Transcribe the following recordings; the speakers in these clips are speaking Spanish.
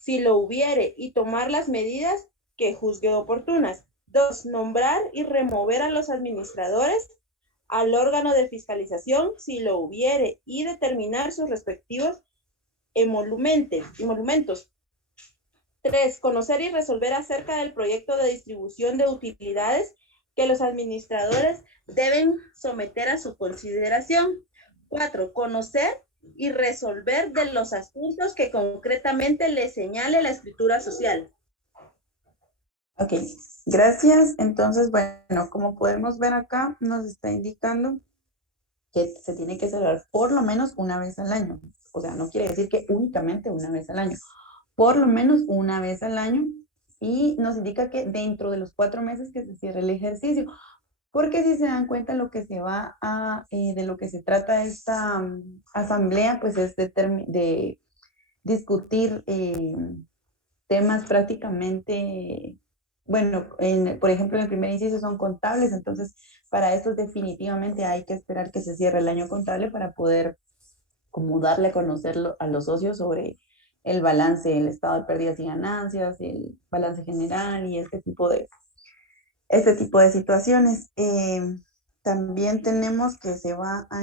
si lo hubiere, y tomar las medidas que juzgue oportunas. 2. Nombrar y remover a los administradores al órgano de fiscalización si lo hubiere y determinar sus respectivos emolumentos. 3. Conocer y resolver acerca del proyecto de distribución de utilidades que los administradores deben someter a su consideración. 4. Conocer y resolver de los asuntos que concretamente le señale la escritura social. Ok, gracias. Entonces, bueno, como podemos ver acá, nos está indicando que se tiene que celebrar por lo menos una vez al año. O sea, no quiere decir que únicamente una vez al año, por lo menos una vez al año, y nos indica que dentro de los 4 meses que se cierre el ejercicio, porque si se dan cuenta lo que se va a, de lo que se trata esta asamblea, pues es de discutir temas prácticamente, bueno, por ejemplo, en el primer inciso son contables, entonces para esto definitivamente hay que esperar que se cierre el año contable para poder como darle a conocerlo a los socios sobre el balance, el estado de pérdidas y ganancias, el balance general y este tipo de situaciones. También tenemos que se va a,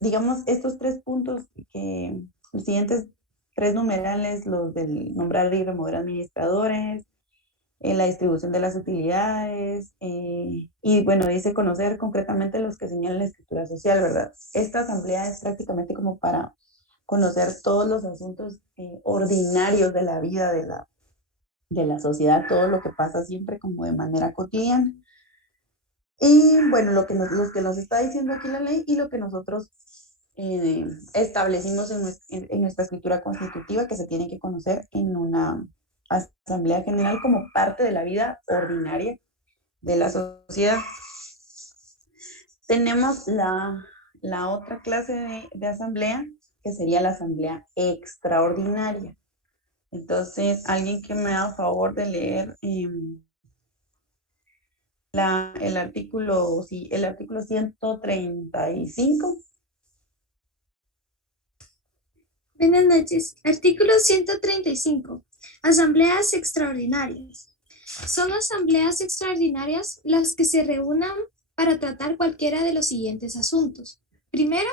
digamos, estos 3 puntos, que los siguientes 3 numerales, los del nombrar y remover administradores, la distribución de las utilidades, y bueno, dice conocer concretamente los que señala la escritura social, ¿verdad? Esta asamblea es prácticamente como para conocer todos los asuntos ordinarios de la vida de la sociedad, todo lo que pasa siempre como de manera cotidiana. Y bueno, lo que nos está diciendo aquí la ley y lo que nosotros establecimos en nuestra escritura constitutiva, que se tiene que conocer en una asamblea general como parte de la vida ordinaria de la sociedad. Tenemos la otra clase de asamblea, que sería la asamblea extraordinaria. Entonces, alguien que me haga favor de leer el artículo 135. Buenas noches. Artículo 135. Asambleas extraordinarias. Son asambleas extraordinarias las que se reúnan para tratar cualquiera de los siguientes asuntos. Primero,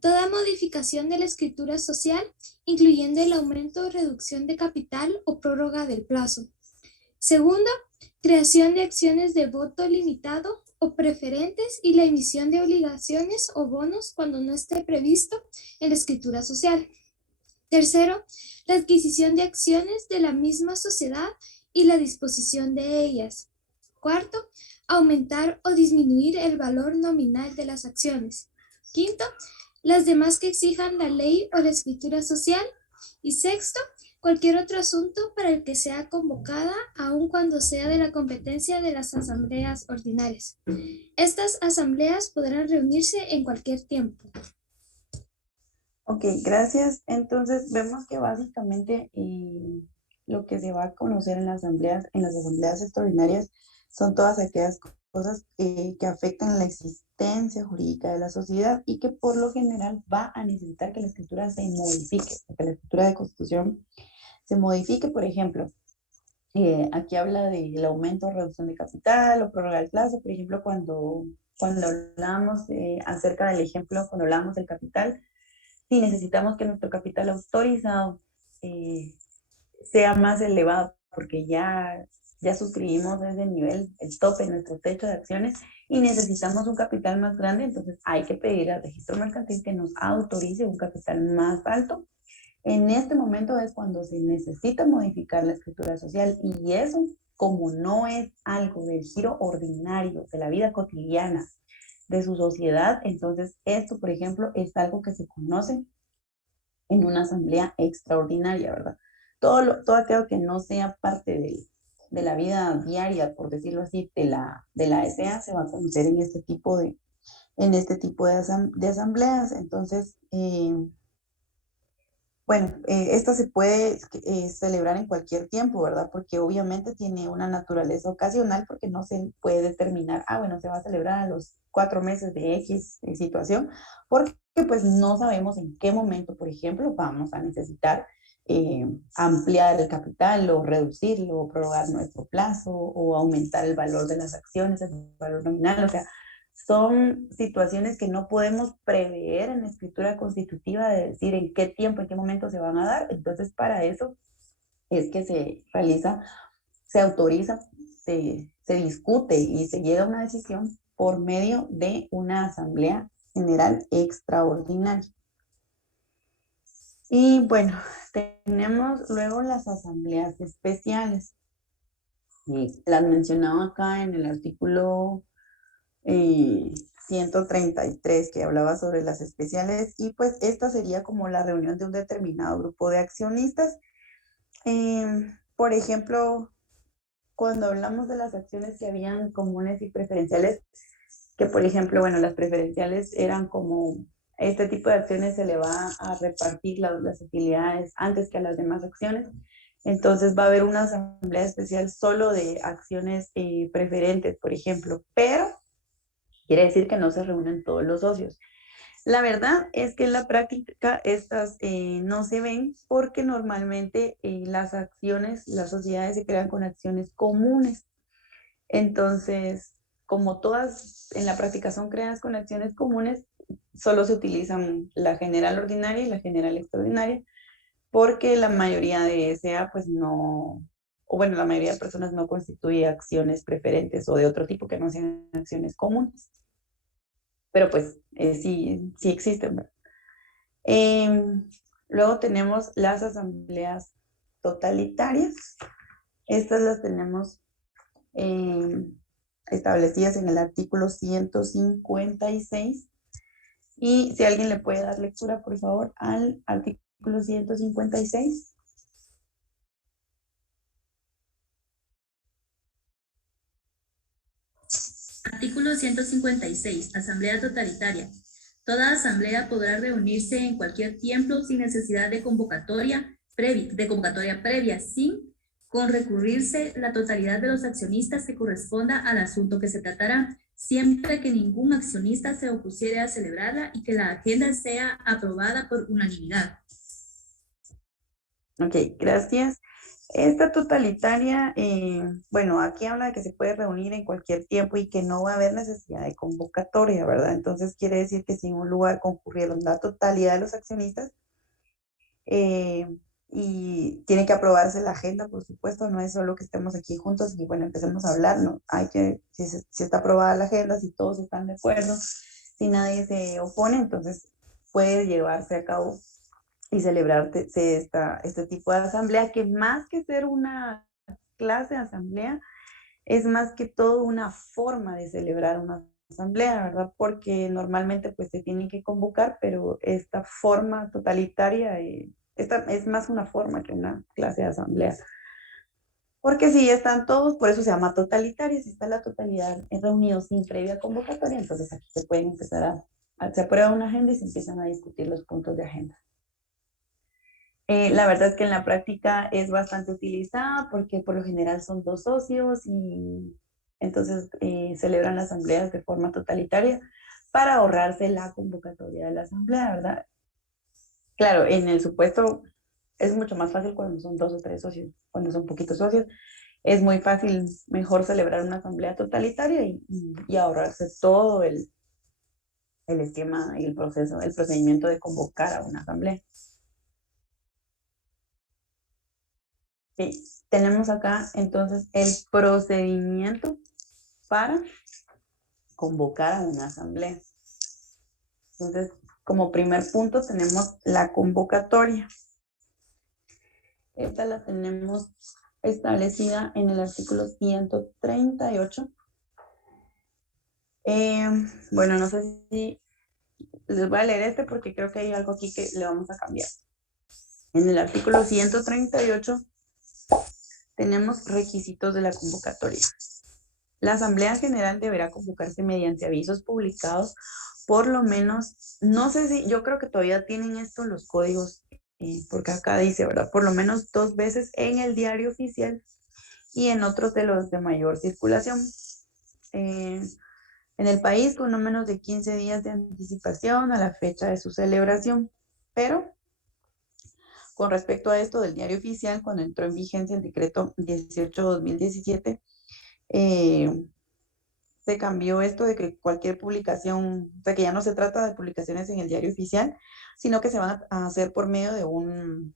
toda modificación de la escritura social, incluyendo el aumento o reducción de capital o prórroga del plazo. Segundo, creación de acciones de voto limitado o preferentes y la emisión de obligaciones o bonos cuando no esté previsto en la escritura social. Tercero, la adquisición de acciones de la misma sociedad y la disposición de ellas. Cuarto, aumentar o disminuir el valor nominal de las acciones. Quinto, las demás que exijan la ley o la escritura social. Y sexto, cualquier otro asunto para el que sea convocada, aun cuando sea de la competencia de las asambleas ordinarias. Estas asambleas podrán reunirse en cualquier tiempo. Ok, gracias. Entonces vemos que básicamente lo que se va a conocer en las asambleas extraordinarias, son todas aquellas cosas que afectan la existencia jurídica de la sociedad y que por lo general va a necesitar que la escritura se modifique, que la escritura de constitución se modifique. Por ejemplo, aquí habla del aumento o reducción de capital o prórroga del plazo. Por ejemplo, cuando hablamos acerca del ejemplo, cuando hablamos del capital, si necesitamos que nuestro capital autorizado sea más elevado, porque ya suscribimos ese nivel, el tope, nuestro techo de acciones, y necesitamos un capital más grande, entonces hay que pedir al registro mercantil que nos autorice un capital más alto. En este momento es cuando se necesita modificar la escritura social, y eso, como no es algo del giro ordinario de la vida cotidiana de su sociedad, entonces esto, por ejemplo, es algo que se conoce en una asamblea extraordinaria, ¿verdad? Todo aquello que no sea parte de la vida diaria, por decirlo así, de la SA, se va a conocer en este tipo de asambleas. Entonces, bueno, esta se puede celebrar en cualquier tiempo, ¿verdad? Porque obviamente tiene una naturaleza ocasional, porque no se puede determinar, bueno, se va a celebrar a los 4 meses de X situación, porque pues no sabemos en qué momento, por ejemplo, vamos a necesitar ampliar el capital o reducirlo, o prorrogar nuestro plazo o aumentar el valor de las acciones, el valor nominal. O sea, son situaciones que no podemos prever en la escritura constitutiva de decir en qué tiempo, en qué momento se van a dar. Entonces, para eso es que se realiza, se autoriza, se discute y se llega a una decisión por medio de una asamblea general extraordinaria. Y bueno, tenemos luego las asambleas especiales. Y las mencionaba acá en el artículo 133 que hablaba sobre las especiales, y pues esta sería como la reunión de un determinado grupo de accionistas. Por ejemplo, cuando hablamos de las acciones que habían comunes y preferenciales, que por ejemplo, bueno, las preferenciales eran como este tipo de acciones se le va a repartir las utilidades antes que a las demás acciones. Entonces va a haber una asamblea especial solo de acciones preferentes, por ejemplo, pero quiere decir que no se reúnen todos los socios. La verdad es que en la práctica estas no se ven porque normalmente las acciones, las sociedades se crean con acciones comunes. Entonces, como todas en la práctica son creadas con acciones comunes, solo se utilizan la general ordinaria y la general extraordinaria, porque la mayoría de SA, pues no, o bueno, la mayoría de personas no constituye acciones preferentes o de otro tipo que no sean acciones comunes. Pero pues sí, sí existen, ¿verdad? Luego tenemos las asambleas totalitarias. Estas las tenemos establecidas en el artículo 156. Y si alguien le puede dar lectura, por favor, al artículo 156. Artículo 156. Asamblea totalitaria. Toda asamblea podrá reunirse en cualquier tiempo sin necesidad de convocatoria previa, sin con recurrirse la totalidad de los accionistas que corresponda al asunto que se tratará, siempre que ningún accionista se opusiere a celebrarla y que la agenda sea aprobada por unanimidad. Ok, gracias. Esta totalitaria, bueno, aquí habla de que se puede reunir en cualquier tiempo y que no va a haber necesidad de convocatoria, ¿verdad? Entonces quiere decir que si en un lugar concurrieron la totalidad de los accionistas, y tiene que aprobarse la agenda, por supuesto, no es solo que estemos aquí juntos y bueno, empecemos a hablar, ¿no? Hay que, si está aprobada la agenda, si todos están de acuerdo, si nadie se opone, entonces puede llevarse a cabo y celebrarse este tipo de asamblea, que más que ser una clase de asamblea, es más que todo una forma de celebrar una asamblea, ¿verdad? Porque normalmente pues se tiene que convocar, pero esta forma totalitaria, esta es más una forma que una clase de asamblea. Porque si están todos, por eso se llama totalitaria, si está la totalidad reunidos sin previa convocatoria, entonces aquí se pueden empezar se aprueba una agenda y se empiezan a discutir los puntos de agenda. La verdad es que en la práctica es bastante utilizada porque por lo general son dos socios y entonces celebran las asambleas de forma totalitaria para ahorrarse la convocatoria de la asamblea, ¿verdad? Claro, en el supuesto es mucho más fácil cuando son dos o tres socios, cuando son poquitos socios. Es muy fácil, mejor celebrar una asamblea totalitaria y ahorrarse todo el esquema y el procedimiento de convocar a una asamblea. Sí, tenemos acá entonces el procedimiento para convocar a una asamblea. Entonces, como primer punto tenemos la convocatoria. Esta la tenemos establecida en el artículo 138. Bueno, no sé si les voy a leer este porque creo que hay algo aquí que le vamos a cambiar. En el artículo 138 tenemos requisitos de la convocatoria. La Asamblea General deberá convocarse mediante avisos publicados, por lo menos, no sé si, yo creo que todavía tienen esto los códigos, porque acá dice, ¿verdad? Por lo menos 2 veces en el diario oficial y en otros de los de mayor circulación. En el país con no menos de 15 días de anticipación a la fecha de su celebración, pero con respecto a esto del diario oficial, cuando entró en vigencia el decreto 18/2017, se cambió esto de que cualquier publicación, o sea, que ya no se trata de publicaciones en el diario oficial, sino que se van a hacer por medio de un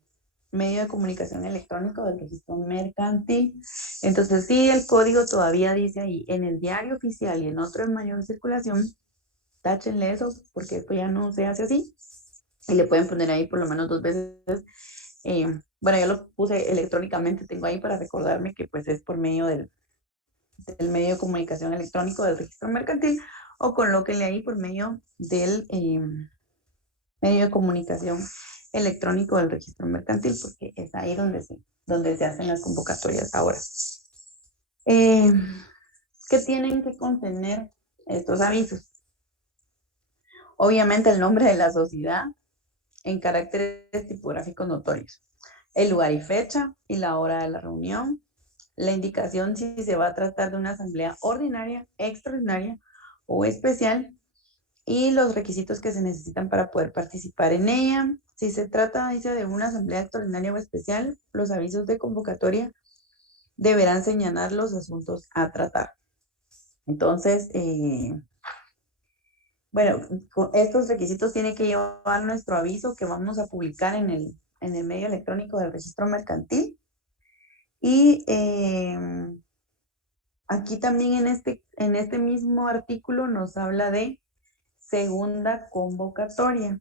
medio de comunicación electrónico del registro mercantil. Entonces, sí, el código todavía dice ahí, en el diario oficial y en otro en mayor circulación, táchenle eso, porque esto ya no se hace así. Y le pueden poner ahí por lo menos 2 veces. Bueno, yo lo puse electrónicamente, tengo ahí para recordarme que pues es por medio del medio de comunicación electrónico del registro mercantil, o colóquenle ahí por medio del medio de comunicación electrónico del registro mercantil, porque es ahí donde se hacen las convocatorias ahora. ¿Qué tienen que contener estos avisos? Obviamente el nombre de la sociedad en caracteres tipográficos notorios, el lugar y fecha y la hora de la reunión, la indicación si se va a tratar de una asamblea ordinaria, extraordinaria o especial, y los requisitos que se necesitan para poder participar en ella. Si se trata, dice, de una asamblea extraordinaria o especial, los avisos de convocatoria deberán señalar los asuntos a tratar. Entonces, bueno, con estos requisitos tiene que llevar nuestro aviso que vamos a publicar en el medio electrónico del registro mercantil. Y aquí también en este mismo artículo nos habla de segunda convocatoria.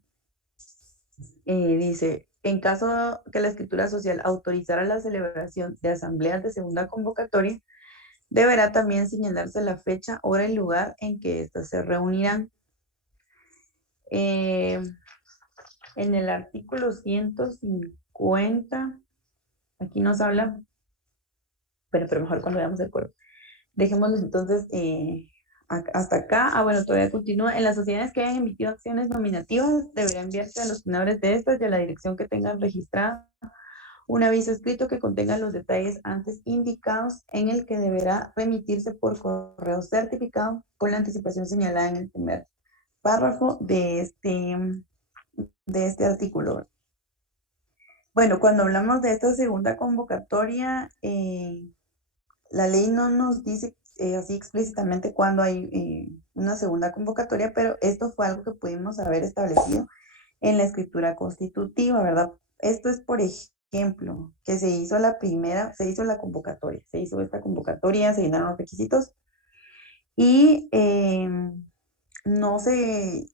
Dice, en caso que la escritura social autorizara la celebración de asambleas de segunda convocatoria, deberá también señalarse la fecha, hora y lugar en que éstas se reunirán. En el artículo 150, aquí nos habla, pero mejor cuando veamos el cuerpo. Dejémoslo entonces hasta acá. Bueno, todavía continúa. En las sociedades que hayan emitido acciones nominativas, deberá enviarse a los tenedores de estas y a la dirección que tengan registrada un aviso escrito que contenga los detalles antes indicados, en el que deberá remitirse por correo certificado con la anticipación señalada en el primer párrafo de este artículo. Bueno, cuando hablamos de esta segunda convocatoria, la ley no nos dice así explícitamente cuándo hay una segunda convocatoria, pero esto fue algo que pudimos haber establecido en la escritura constitutiva, ¿verdad? Esto es, por ejemplo, que se hizo la convocatoria, se hizo esta convocatoria, se llenaron los requisitos y no se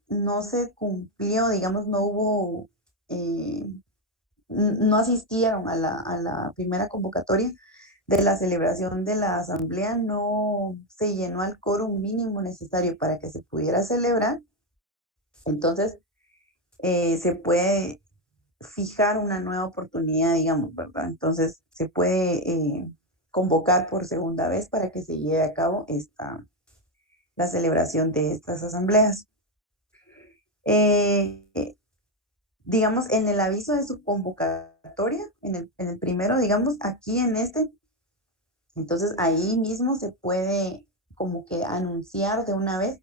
cumplió, digamos, no hubo, no asistieron a la primera convocatoria de la celebración de la asamblea, no se llenó al quórum mínimo necesario para que se pudiera celebrar. Entonces, se puede fijar una nueva oportunidad, digamos, ¿verdad? Entonces, se puede convocar por segunda vez para que se lleve a cabo la celebración de estas asambleas. Digamos, en el aviso de su convocatoria, en el primero, digamos, aquí en entonces ahí mismo se puede como que anunciar de una vez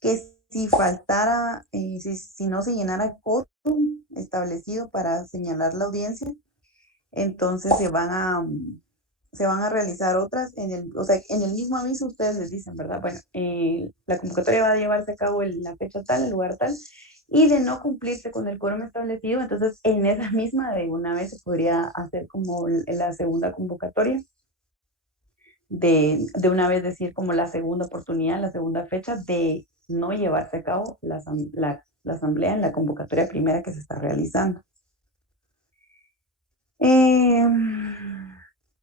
que si faltara, si no se llenara el quórum establecido para señalar la audiencia, entonces se van a realizar otras o sea, en el mismo aviso ustedes les dicen, ¿verdad? Bueno, la convocatoria va a llevarse a cabo en la fecha tal, el lugar tal, y de no cumplirse con el quórum establecido, entonces en esa misma de una vez se podría hacer como la segunda convocatoria, de una vez decir como la segunda oportunidad, la segunda fecha de no llevarse a cabo la asamblea en la convocatoria primera que se está realizando.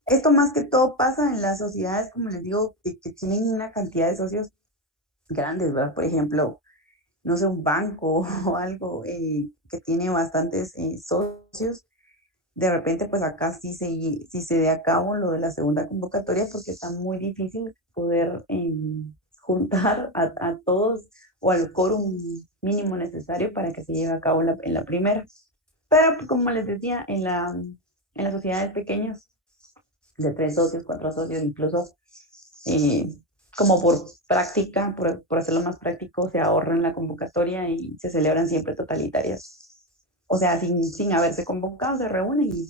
Esto más que todo pasa en las sociedades, como les digo, que tienen una cantidad de socios grandes, ¿verdad? Por ejemplo, no sé, un banco o algo que tiene bastantes socios. De repente, pues acá sí se dé a cabo lo de la segunda convocatoria, porque está muy difícil poder juntar a todos o al quórum mínimo necesario para que se lleve a cabo en la primera. Pero pues, como les decía, en las sociedades pequeñas, de 3 socios, 4 socios, incluso como por práctica, por hacerlo más práctico, se ahorran la convocatoria y se celebran siempre totalitarias. o sea, sin haberse convocado, se reúnen y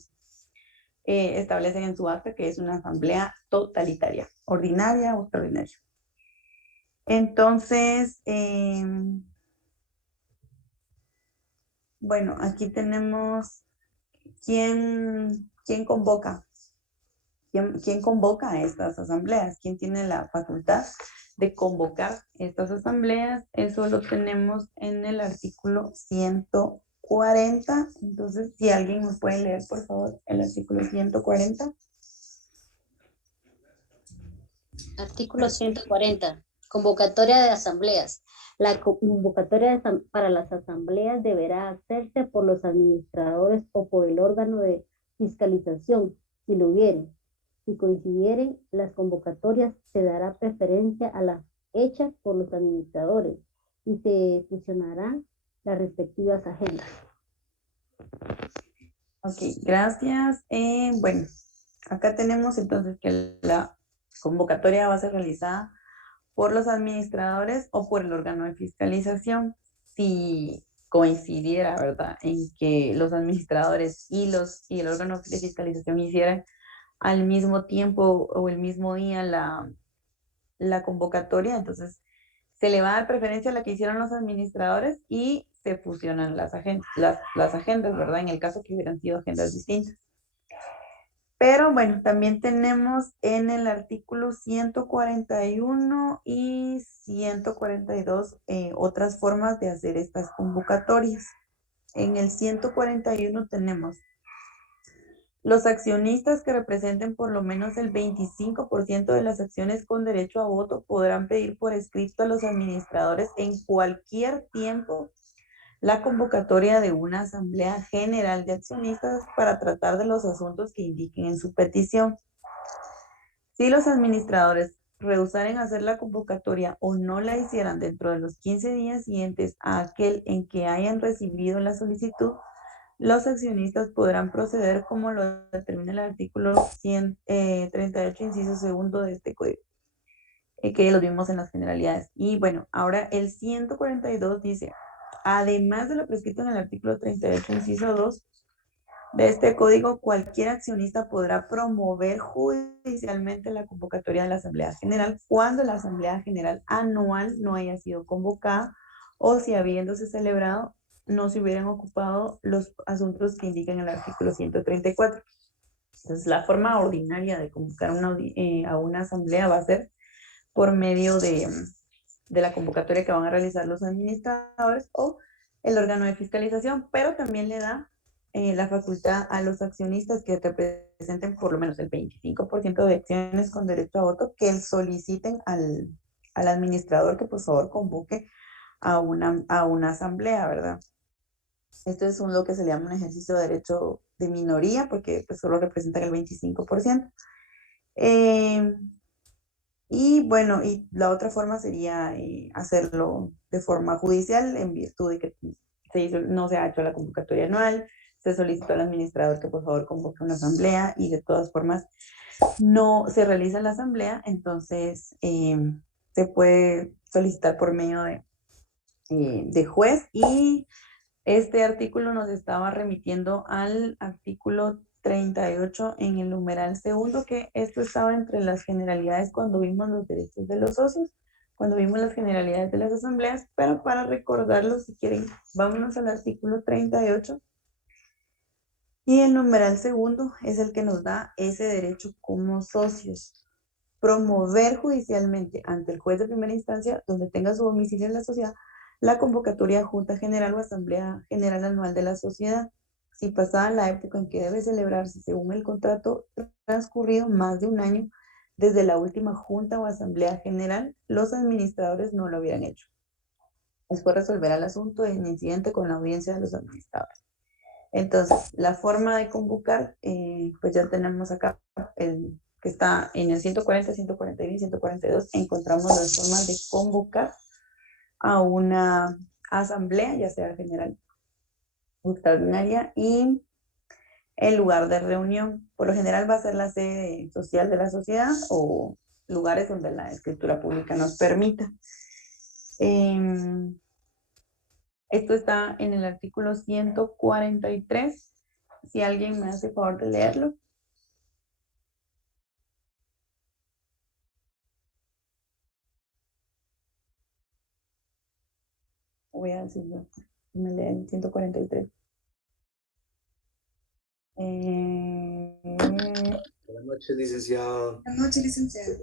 establecen en su acta que es una asamblea totalitaria, ordinaria o extraordinaria. Entonces, bueno, aquí tenemos quién convoca. ¿Quién convoca a estas asambleas? ¿Quién tiene la facultad de convocar estas asambleas? Eso lo tenemos en el artículo 140. Entonces, si alguien nos puede leer, por favor, el artículo 140. Artículo 140. Convocatoria de asambleas. La convocatoria para las asambleas deberá hacerse por los administradores o por el órgano de fiscalización, si lo hubiere. Si coincidieren las convocatorias, se dará preferencia a las hechas por los administradores y se fusionarán las respectivas agendas. Ok, gracias. Bueno, acá tenemos entonces que la convocatoria va a ser realizada por los administradores o por el órgano de fiscalización. Si coincidiera, ¿verdad?, en que los administradores y el órgano de fiscalización hicieran al mismo tiempo o el mismo día la convocatoria, entonces se le va a dar preferencia a la que hicieron los administradores y se fusionan las agendas, ¿verdad? En el caso que hubieran sido agendas distintas. Pero bueno, también tenemos en el artículo 141 y 142 otras formas de hacer estas convocatorias. En el 141 tenemos los accionistas que representen por lo menos el 25% de las acciones con derecho a voto podrán pedir por escrito a los administradores en cualquier tiempo la convocatoria de una asamblea general de accionistas para tratar de los asuntos que indiquen en su petición. Si los administradores rehusaren hacer la convocatoria o no la hicieran dentro de los 15 días siguientes a aquel en que hayan recibido la solicitud, los accionistas podrán proceder como lo determina el artículo 138, inciso segundo de este código, que lo vimos en las generalidades. Y bueno, ahora el 142 dice, además de lo prescrito en el artículo 38, inciso 2 de este código, cualquier accionista podrá promover judicialmente la convocatoria de la Asamblea General cuando la Asamblea General anual no haya sido convocada o si habiéndose celebrado no se hubieran ocupado los asuntos que indican el artículo 134. Entonces, la forma ordinaria de convocar a una asamblea va a ser por medio de la convocatoria que van a realizar los administradores o el órgano de fiscalización, pero también le da la facultad a los accionistas que representen por lo menos el 25% de acciones con derecho a voto que soliciten al administrador que por favor convoque a una asamblea, ¿verdad? Esto es lo que se le llama un ejercicio de derecho de minoría porque pues, solo representan el 25%. Y bueno, y la otra forma sería hacerlo de forma judicial en virtud de que no se ha hecho la convocatoria anual, se solicitó al administrador que por favor convoque una asamblea y de todas formas no se realiza la asamblea, entonces se puede solicitar por medio de juez y este artículo nos estaba remitiendo al artículo 38 en el numeral segundo, que esto estaba entre las generalidades cuando vimos los derechos de los socios, cuando vimos las generalidades de las asambleas, pero para recordarlo, si quieren, vámonos al artículo 38. Y el numeral segundo es el que nos da ese derecho como socios. Promover judicialmente ante el juez de primera instancia, donde tenga su domicilio en la sociedad, la convocatoria a Junta General o Asamblea General Anual de la Sociedad, si pasada la época en que debe celebrarse según el contrato transcurrido más de un año desde la última Junta o Asamblea General, los administradores no lo hubieran hecho. Después resolverá el asunto en incidente con la audiencia de los administradores. Entonces, la forma de convocar, pues ya tenemos acá que está en el 140, 141 y 142, encontramos las formas de convocar a una asamblea, ya sea general o extraordinaria, y el lugar de reunión. Por lo general va a ser la sede social de la sociedad o lugares donde la escritura pública nos permita. Esto está en el artículo 143. Si alguien me hace favor de leerlo. Voy a decirlo. Me leen 143. Buenas noches, licenciado. Buenas noches, licenciada.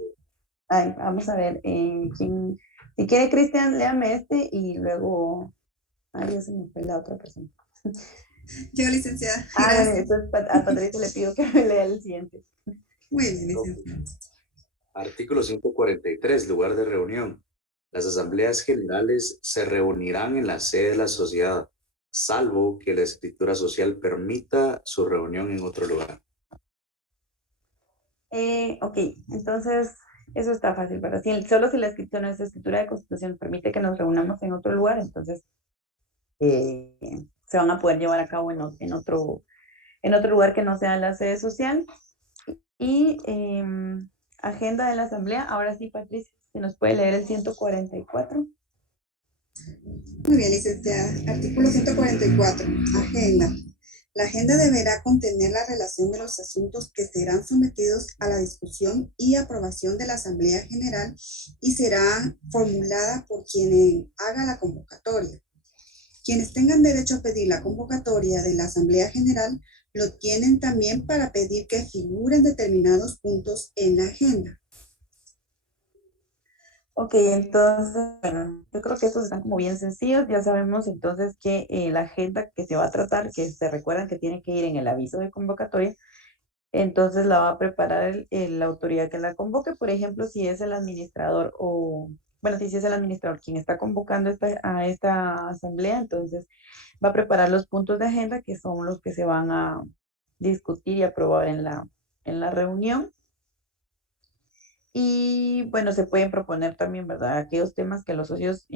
Ay, vamos a ver. ¿Quién? Si quiere, Cristian, léame este y luego. Ay, ya se me fue la otra persona. Yo, licenciada. Ah, bueno, Gracias. entonces a Patricia le pido que me lea el siguiente. Muy bien, licenciada. Artículo 143, lugar de reunión. Las asambleas generales se reunirán en la sede de la sociedad, salvo que la escritura social permita su reunión en otro lugar. Ok, entonces eso está fácil, pero solo si la escritura, nuestra escritura de constitución permite que nos reunamos en otro lugar, entonces se van a poder llevar a cabo en otro lugar que no sea la sede social. Y agenda de la asamblea, ahora sí, Patricia, si nos puede leer el 144. Muy bien, licenciada. Artículo 144. Agenda. La agenda deberá contener la relación de los asuntos que serán sometidos a la discusión y aprobación de la Asamblea General y será formulada por quien haga la convocatoria. Quienes tengan derecho a pedir la convocatoria de la Asamblea General lo tienen también para pedir que figuren determinados puntos en la agenda. Ok, entonces, bueno, yo creo que estos están como bien sencillos. Ya sabemos entonces que la agenda que se va a tratar, que se recuerdan que tiene que ir en el aviso de convocatoria, entonces la va a preparar la autoridad que la convoque. Por ejemplo, si es el administrador o, bueno, si es el administrador quien está convocando a esta asamblea, entonces va a preparar los puntos de agenda que son los que se van a discutir y aprobar en la reunión. Y bueno, se pueden proponer también, ¿verdad? Aquellos temas que los socios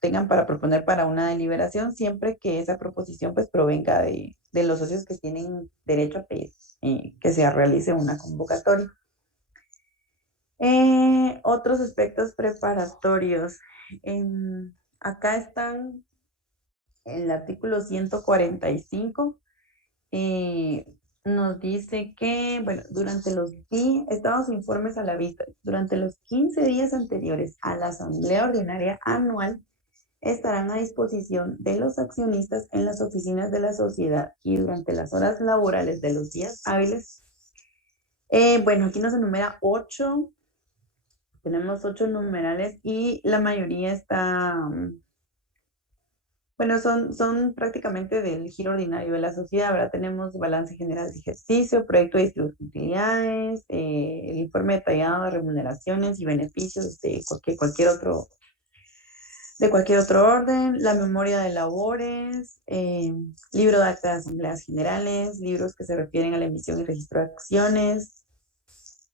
tengan para proponer para una deliberación, siempre que esa proposición pues provenga de los socios que tienen derecho a pedir que se realice una convocatoria. Otros aspectos preparatorios. Acá están en el artículo 145. Nos dice que, bueno, estados informes a la vista, durante los 15 días anteriores a la asamblea ordinaria anual, estarán a disposición de los accionistas en las oficinas de la sociedad y durante las horas laborales de los días hábiles. Bueno, aquí nos enumera 8, tenemos 8 numerales y la mayoría está... Bueno, son prácticamente del giro ordinario de la sociedad. Ahora tenemos balance general de ejercicio, proyecto de distribución de utilidades, el informe detallado de remuneraciones y beneficios de cualquier otro orden, la memoria de labores, libro de acta de asambleas generales, libros que se refieren a la emisión y registro de acciones,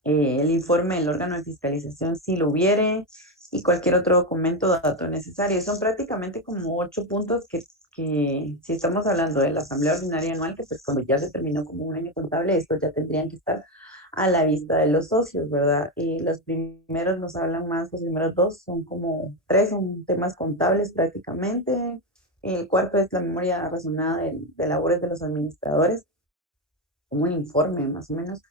el informe del órgano de fiscalización si lo hubiere, y cualquier otro documento o dato necesario. Son prácticamente como 8 puntos que si estamos hablando de la asamblea ordinaria anual, que pues cuando ya se terminó como un año contable, estos ya tendrían que estar a la vista de los socios, ¿verdad? Los primeros nos hablan más, los primeros 2 son como 3, son temas contables prácticamente. El cuarto es la memoria razonada de labores de los administradores, como un informe más o menos.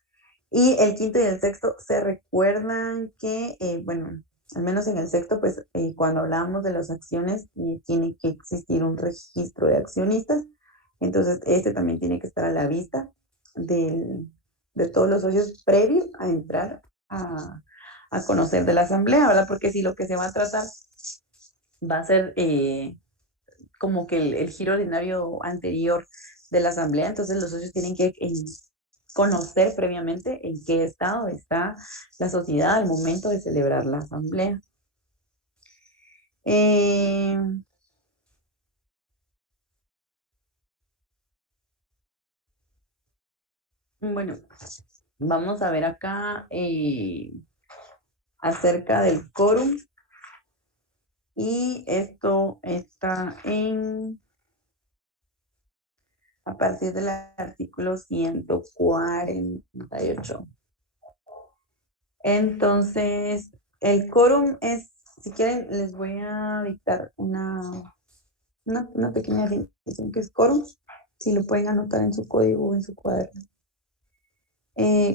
Y el quinto y el sexto se recuerdan que, bueno, al menos en el sexto, pues cuando hablábamos de las acciones, tiene que existir un registro de accionistas. Entonces, este también tiene que estar a la vista de todos los socios previos a entrar a conocer de la asamblea, ¿verdad? Porque si lo que se va a tratar va a ser como que el giro ordinario anterior de la asamblea, entonces los socios tienen que conocer previamente en qué estado está la sociedad al momento de celebrar la asamblea. Bueno, vamos a ver acá acerca del quórum. Y esto está a partir del artículo 148. Entonces, el quórum es, si quieren, les voy a dictar una una pequeña definición que es quórum, si lo pueden anotar en su código o en su cuaderno.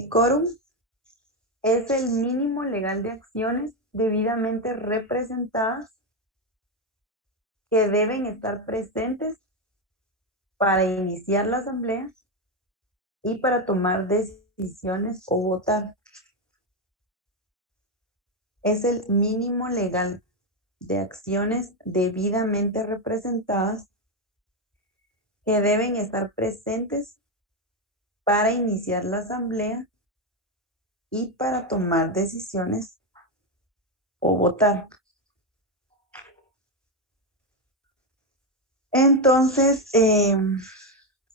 Quórum es el mínimo legal de acciones debidamente representadas que deben estar presentes para iniciar la asamblea y para tomar decisiones o votar. Es el mínimo legal de acciones debidamente representadas que deben estar presentes para iniciar la asamblea y para tomar decisiones o votar. Entonces,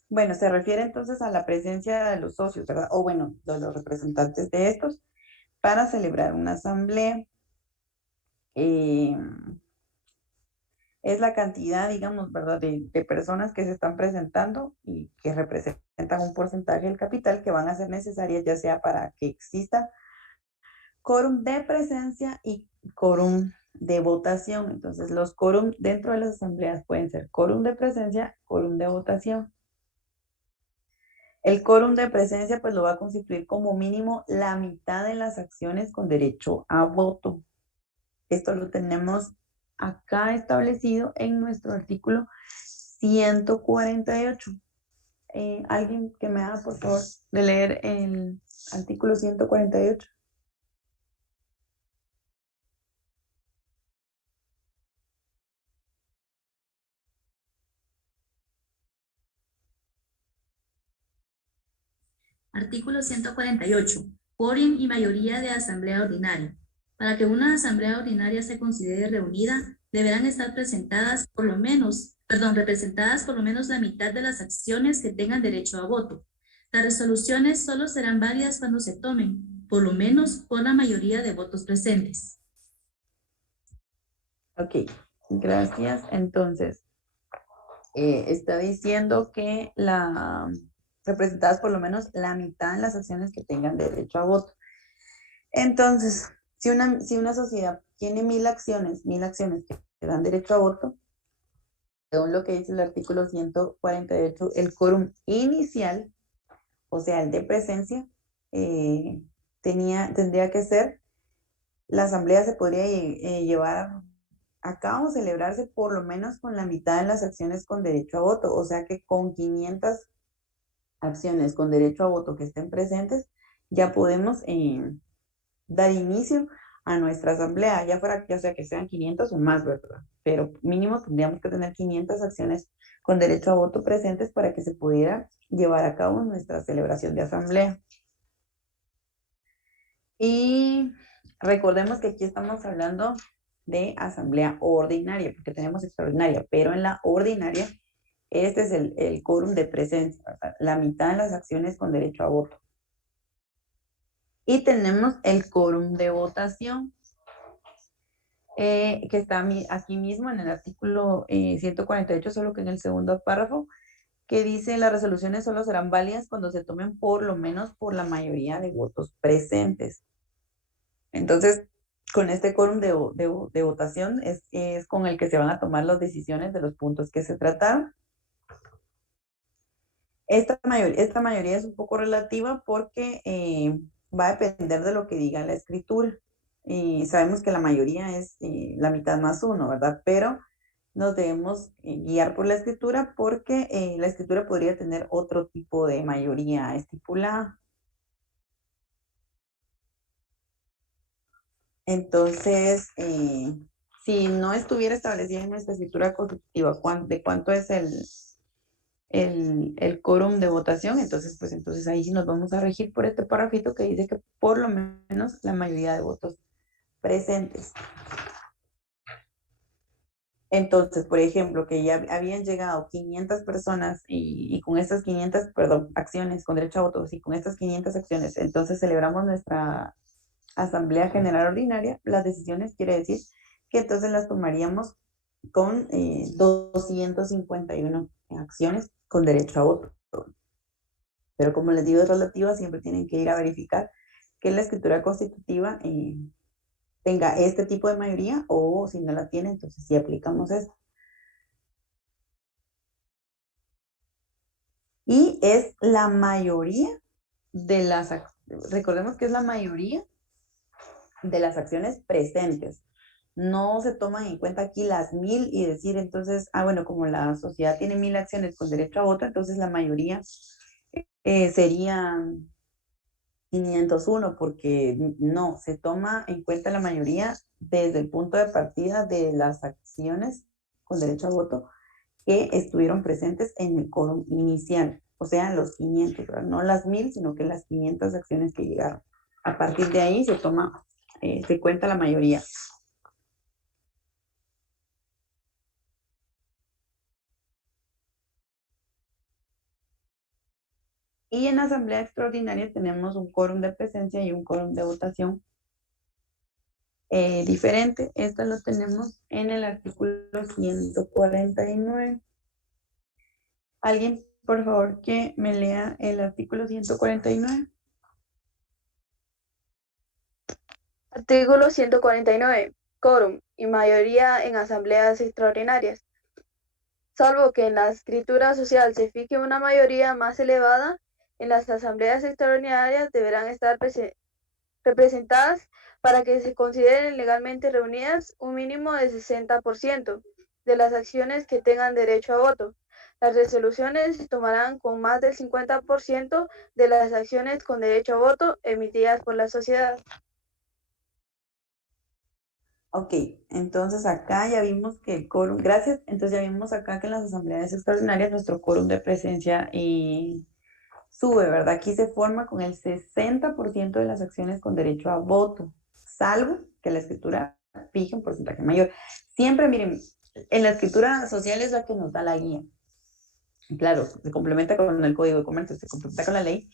bueno, se refiere entonces a la presencia de los socios, ¿verdad? O bueno, de los representantes de estos para celebrar una asamblea. Es la cantidad, digamos, ¿verdad? De personas que se están presentando y que representan un porcentaje del capital que van a ser necesarias, ya sea para que exista quórum de presencia y quórum de votación. Entonces, los quórum dentro de las asambleas pueden ser quórum de presencia, quórum de votación. El quórum de presencia, pues lo va a constituir como mínimo la mitad de las acciones con derecho a voto. Esto lo tenemos acá establecido en nuestro artículo 148. ¿Alguien que me haga, por favor, de leer el artículo 148? Artículo 148. Quórum y mayoría de asamblea ordinaria. Para que una asamblea ordinaria se considere reunida, deberán estar representadas por lo menos la mitad de las acciones que tengan derecho a voto. Las resoluciones solo serán válidas cuando se tomen, por lo menos por la mayoría de votos presentes. Ok, gracias. Entonces, está diciendo que representadas por lo menos la mitad de las acciones que tengan derecho a voto. Entonces, si una sociedad tiene 1000 acciones que dan derecho a voto, según lo que dice el artículo 148, el quórum inicial, o sea, el de presencia, tendría que ser, la asamblea se podría llevar a cabo, celebrarse por lo menos con la mitad de las acciones con derecho a voto, o sea que con 500 acciones con derecho a voto que estén presentes, ya podemos dar inicio a nuestra asamblea, ya sea que sean 500 o más, ¿verdad? Pero mínimo tendríamos que tener 500 acciones con derecho a voto presentes para que se pudiera llevar a cabo nuestra celebración de asamblea. Y recordemos que aquí estamos hablando de asamblea ordinaria, porque tenemos extraordinaria, pero en la ordinaria, este es el quórum de presencia, ¿verdad? La mitad de las acciones con derecho a voto. Y tenemos el quórum de votación, que está aquí mismo en el artículo 148, solo que en el segundo párrafo, que dice las resoluciones solo serán válidas cuando se tomen por lo menos por la mayoría de votos presentes. Entonces, con este quórum de votación es con el que se van a tomar las decisiones de los puntos que se trataron. Esta mayoría es un poco relativa porque va a depender de lo que diga la escritura. Sabemos que la mayoría es la mitad más uno, ¿verdad? Pero nos debemos guiar por la escritura porque la escritura podría tener otro tipo de mayoría estipulada. Entonces, si no estuviera establecida en nuestra escritura constitutiva de cuánto es el quórum de votación, entonces ahí sí nos vamos a regir por este parrafito que dice que por lo menos la mayoría de votos presentes. Entonces, por ejemplo, que ya habían llegado 500 personas y con estas 500, acciones con derecho a votos y con estas 500 acciones, entonces celebramos nuestra Asamblea General Ordinaria, las decisiones quiere decir que entonces las tomaríamos con 251 acciones con derecho a voto. Pero como les digo, es relativa, siempre tienen que ir a verificar que la escritura constitutiva tenga este tipo de mayoría o si no la tiene, entonces sí aplicamos esto. Y es la mayoría de las, recordemos que es la mayoría de las acciones presentes. No se toman en cuenta aquí las 1000 y decir entonces, bueno, como la sociedad tiene 1000 acciones con derecho a voto, entonces la mayoría serían 501, porque no, se toma en cuenta la mayoría desde el punto de partida de las acciones con derecho a voto que estuvieron presentes en el quórum inicial, o sea, los 500, ¿verdad? No las 1000, sino que las 500 acciones que llegaron. A partir de ahí se toma, se cuenta la mayoría. Y en asamblea extraordinaria tenemos un quórum de presencia y un quórum de votación diferente. Esto lo tenemos en el artículo 149. ¿Alguien, por favor, que me lea el artículo 149? Artículo 149. Quórum y mayoría en asambleas extraordinarias. Salvo que en la escritura social se fije una mayoría más elevada, en las asambleas extraordinarias deberán estar representadas para que se consideren legalmente reunidas un mínimo de 60% de las acciones que tengan derecho a voto. Las resoluciones se tomarán con más del 50% de las acciones con derecho a voto emitidas por la sociedad. Ok, entonces acá ya vimos que el quórum, gracias, entonces ya vimos acá que en las asambleas extraordinarias nuestro quórum de presencia sube, ¿verdad? Aquí se forma con el 60% de las acciones con derecho a voto, salvo que la escritura fije un porcentaje mayor. Siempre, miren, en la escritura social es la que nos da la guía. Claro, se complementa con el Código de Comercio, se complementa con la ley,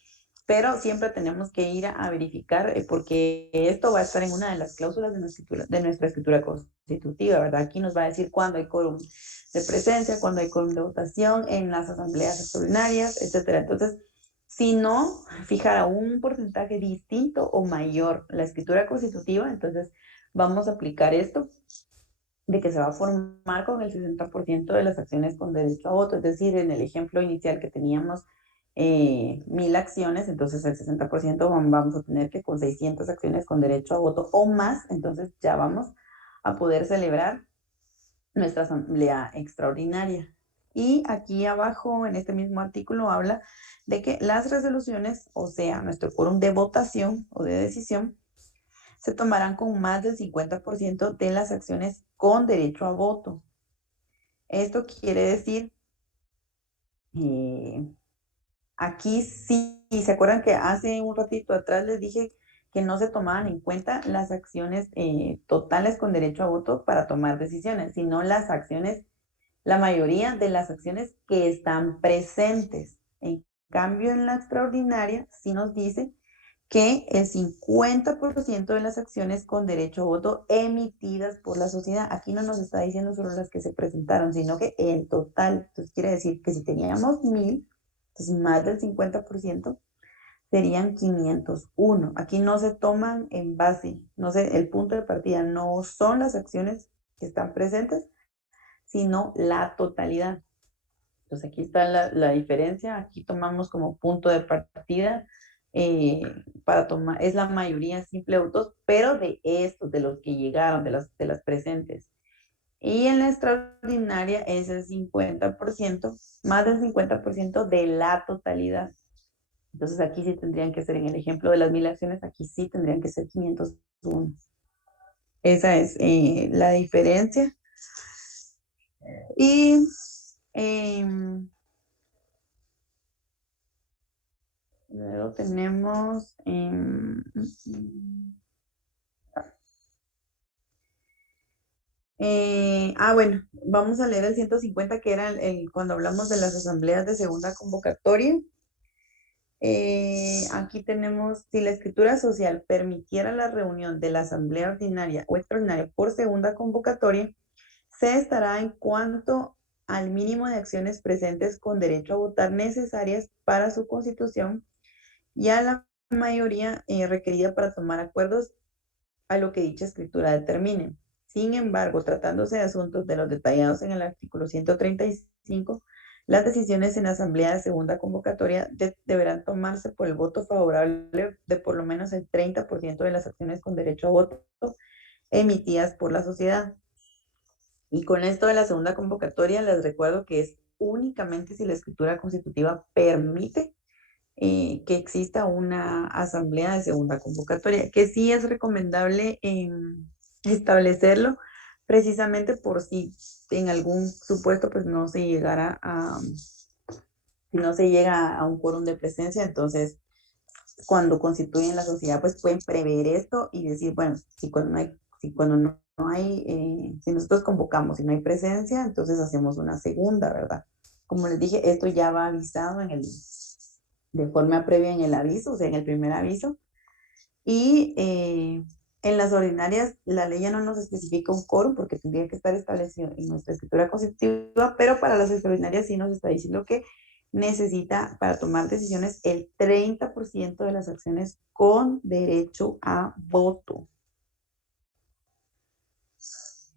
pero siempre tenemos que ir a verificar porque esto va a estar en una de las cláusulas de nuestra escritura constitutiva, ¿verdad? Aquí nos va a decir cuándo hay quórum de presencia, cuándo hay quórum de votación, en las asambleas extraordinarias, etcétera. Entonces, si no fijara un porcentaje distinto o mayor la escritura constitutiva, entonces vamos a aplicar esto de que se va a formar con el 60% de las acciones con derecho a voto. Es decir, en el ejemplo inicial que teníamos 1000 acciones, entonces el 60% vamos a tener que con 600 acciones con derecho a voto o más, entonces ya vamos a poder celebrar nuestra asamblea extraordinaria. Y aquí abajo, en este mismo artículo, habla de que las resoluciones, o sea, nuestro quórum de votación o de decisión, se tomarán con más del 50% de las acciones con derecho a voto. Esto quiere decir, aquí sí, ¿se acuerdan que hace un ratito atrás les dije que no se tomaban en cuenta las acciones totales con derecho a voto para tomar decisiones, sino las acciones, la mayoría de las acciones que están presentes? En cambio, en la extraordinaria sí nos dice que el 50% de las acciones con derecho a voto emitidas por la sociedad, aquí no nos está diciendo solo las que se presentaron, sino que el total. Entonces quiere decir que si teníamos 1000, entonces más del 50% serían 501. Aquí no se toman en base, no sé, el punto de partida no son las acciones que están presentes, sino la totalidad. Entonces aquí está la diferencia, aquí tomamos como punto de partida para tomar, es la mayoría simple de votos, pero de estos, de los que llegaron, de las presentes. Y en la extraordinaria es el 50%, más del 50% de la totalidad. Entonces aquí sí tendrían que ser, en el ejemplo de las 1000 acciones, aquí sí tendrían que ser 501. Esa es la diferencia. Y luego tenemos bueno, vamos a leer el 150 que era cuando hablamos de las asambleas de segunda convocatoria. Aquí tenemos, si la escritura social permitiera la reunión de la asamblea ordinaria o extraordinaria por segunda convocatoria, se estará en cuanto al mínimo de acciones presentes con derecho a votar necesarias para su constitución y a la mayoría requerida para tomar acuerdos a lo que dicha escritura determine. Sin embargo, tratándose de asuntos de los detallados en el artículo 135, Las decisiones en asamblea de segunda convocatoria deberán tomarse por el voto favorable de por lo menos el 30% de las acciones con derecho a voto emitidas por la sociedad. Y con esto de la segunda convocatoria, les recuerdo que es únicamente si la escritura constitutiva permite que exista una asamblea de segunda convocatoria, que sí es recomendable establecerlo precisamente por si en algún supuesto pues no se llegara a, si no se llega a un quórum de presencia, entonces cuando constituyen la sociedad pues pueden prever esto y decir, bueno, si cuando no hay, si nosotros convocamos y no hay presencia, entonces hacemos una segunda, ¿verdad? Como les dije, esto ya va avisado de forma previa en el aviso, o sea, en el primer aviso. Y en las ordinarias, la ley ya no nos especifica un quórum porque tendría que estar establecido en nuestra escritura constitutiva, pero para las extraordinarias sí nos está diciendo que necesita para tomar decisiones el 30% de las acciones con derecho a voto.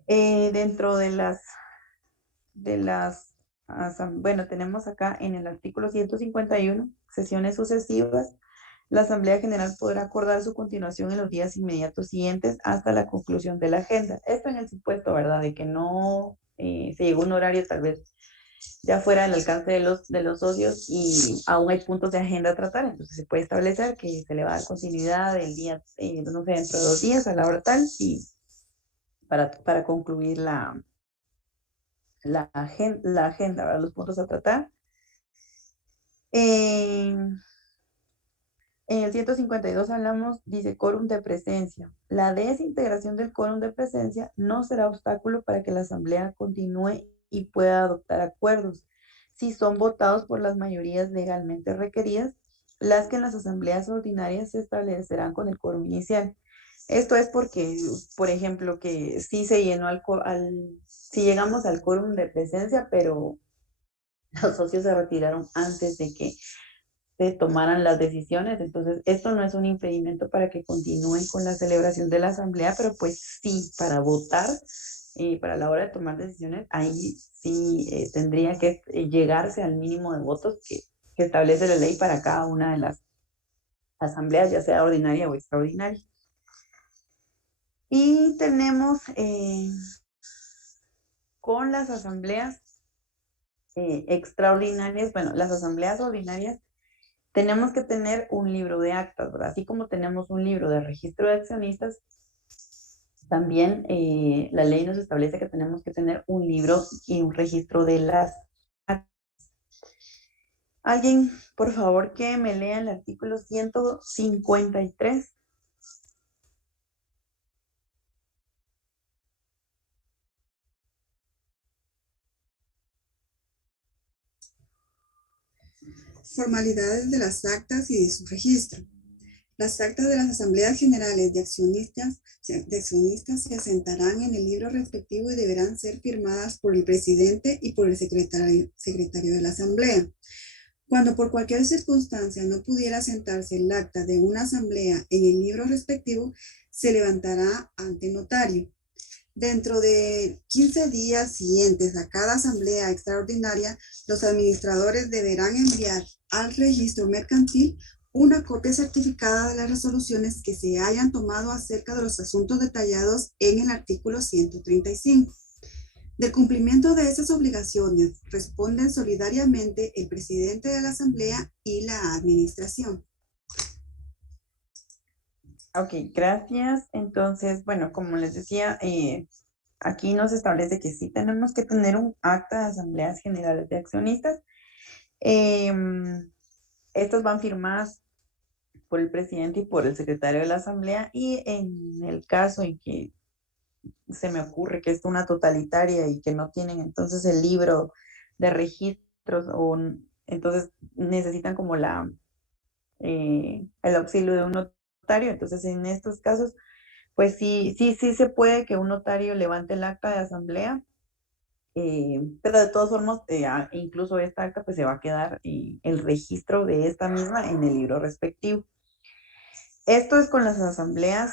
Dentro de las, bueno, tenemos acá en el artículo 151, sesiones sucesivas, la Asamblea General podrá acordar su continuación en los días inmediatos siguientes hasta la conclusión de la agenda. Esto en el supuesto, ¿verdad? De que no se llegó un horario tal vez ya fuera del alcance de los socios y aún hay puntos de agenda a tratar, entonces se puede establecer que se le va a dar continuidad el día, no sé, dentro de 2 días a la hora tal y para concluir la agenda, ¿verdad? Los puntos a tratar. En el 152 hablamos, dice quórum de presencia. La desintegración del quórum de presencia no será obstáculo para que la asamblea continúe y pueda adoptar acuerdos si son votados por las mayorías legalmente requeridas, las que en las asambleas ordinarias se establecerán con el quórum inicial. Esto es porque, por ejemplo, que sí se llenó si llegamos al quórum de presencia, pero los socios se retiraron antes de que se tomaran las decisiones. Entonces, esto no es un impedimento para que continúen con la celebración de la asamblea, pero pues sí, para votar, para la hora de tomar decisiones, ahí sí tendría que llegarse al mínimo de votos que establece la ley para cada una de las asambleas, ya sea ordinaria o extraordinaria. Y tenemos con las asambleas extraordinarias, bueno, las asambleas ordinarias, tenemos que tener un libro de actas, ¿verdad? Así como tenemos un libro de registro de accionistas, también la ley nos establece que tenemos que tener un libro y un registro de las actas. Alguien, por favor, que me lea el artículo 153. Formalidades de las actas y de su registro. Las actas de las asambleas generales de accionistas se asentarán en el libro respectivo y deberán ser firmadas por el presidente y por el secretario de la asamblea. Cuando por cualquier circunstancia no pudiera asentarse el acta de una asamblea en el libro respectivo, se levantará ante notario. Dentro de 15 días siguientes a cada asamblea extraordinaria, los administradores deberán enviar al registro mercantil una copia certificada de las resoluciones que se hayan tomado acerca de los asuntos detallados en el artículo 135. Del cumplimiento de esas obligaciones responden solidariamente el presidente de la asamblea y la administración. Ok, gracias. Entonces, bueno, como les decía, aquí nos establece que sí tenemos que tener un acta de asambleas generales de accionistas. Estas van firmadas por el presidente y por el secretario de la asamblea, y en el caso en que se me ocurre que es una totalitaria y que no tienen entonces el libro de registros, entonces necesitan como el auxilio de un notario. Entonces en estos casos pues sí se puede que un notario levante el acta de asamblea, pero de todas formas, incluso esta acta pues se va a quedar el registro de esta misma en el libro respectivo. Esto es con las asambleas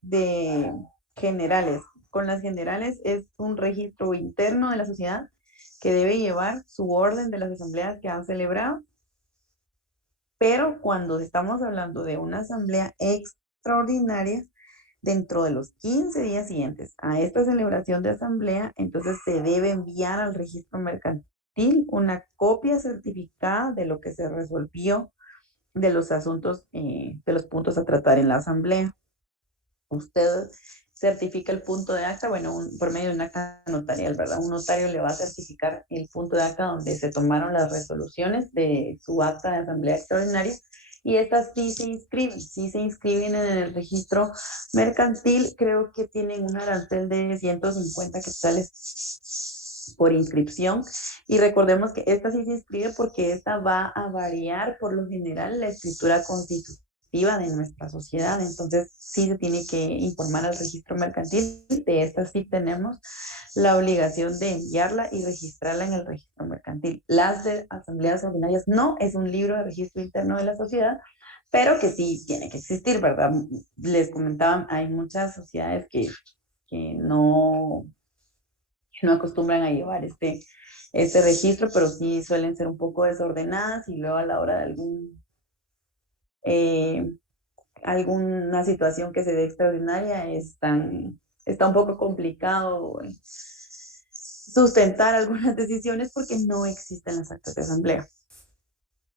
de generales. Con las generales es un registro interno de la sociedad que debe llevar su orden de las asambleas que han celebrado. Pero cuando estamos hablando de una asamblea extraordinaria, dentro de los 15 días siguientes a esta celebración de asamblea, entonces se debe enviar al registro mercantil una copia certificada de lo que se resolvió de los asuntos, de los puntos a tratar en la asamblea. Usted certifica el punto de acta, bueno, por medio de una acta notarial, ¿verdad? Un notario le va a certificar el punto de acta donde se tomaron las resoluciones de su acta de asamblea extraordinaria, y estas sí se inscriben en el registro mercantil. Creo que tienen un arancel de 150 quetzales por inscripción, y recordemos que esta sí se inscribe porque esta va a variar por lo general la escritura constitutiva de nuestra sociedad. Entonces sí se tiene que informar al registro mercantil. De esta sí tenemos la obligación de enviarla y registrarla en el registro mercantil. Las de asambleas ordinarias no es un libro de registro interno de la sociedad, pero que sí tiene que existir, ¿verdad? Les comentaba, hay muchas sociedades que no acostumbran a llevar este registro, pero sí suelen ser un poco desordenadas, y luego a la hora de alguna situación que se dé extraordinaria, está un poco complicado sustentar algunas decisiones porque no existen las actas de asamblea.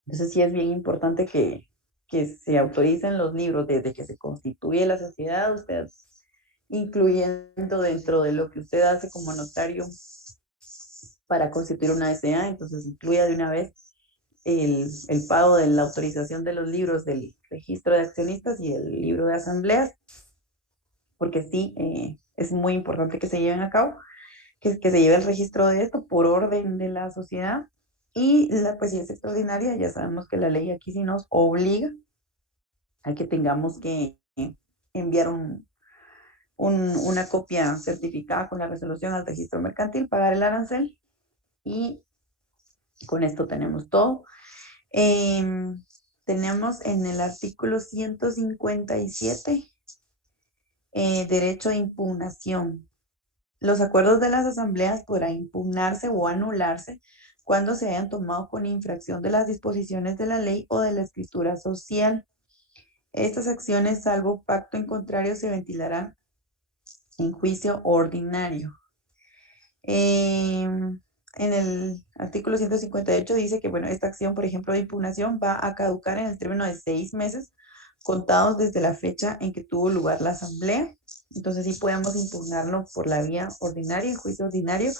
Entonces sí es bien importante que se autoricen los libros desde que se constituye la sociedad, usted incluyendo dentro de lo que usted hace como notario para constituir una SA, entonces incluya de una vez el pago de la autorización de los libros del registro de accionistas y el libro de asambleas, porque sí, es muy importante que se lleven a cabo, que se lleve el registro de esto por orden de la sociedad. Y pues si es extraordinaria, ya sabemos que la ley aquí sí nos obliga a que tengamos que enviar una copia certificada con la resolución al registro mercantil, pagar el arancel, y con esto tenemos todo. Tenemos en el artículo 157 derecho de impugnación. Los acuerdos de las asambleas podrán impugnarse o anularse cuando se hayan tomado con infracción de las disposiciones de la ley o de la escritura social. Estas acciones, salvo pacto en contrario, se ventilarán en juicio ordinario. En el artículo 158 dice que, bueno, esta acción, por ejemplo, de impugnación va a caducar en el término de 6 meses contados desde la fecha en que tuvo lugar la asamblea. Entonces sí podemos impugnarlo por la vía ordinaria. El juicio ordinario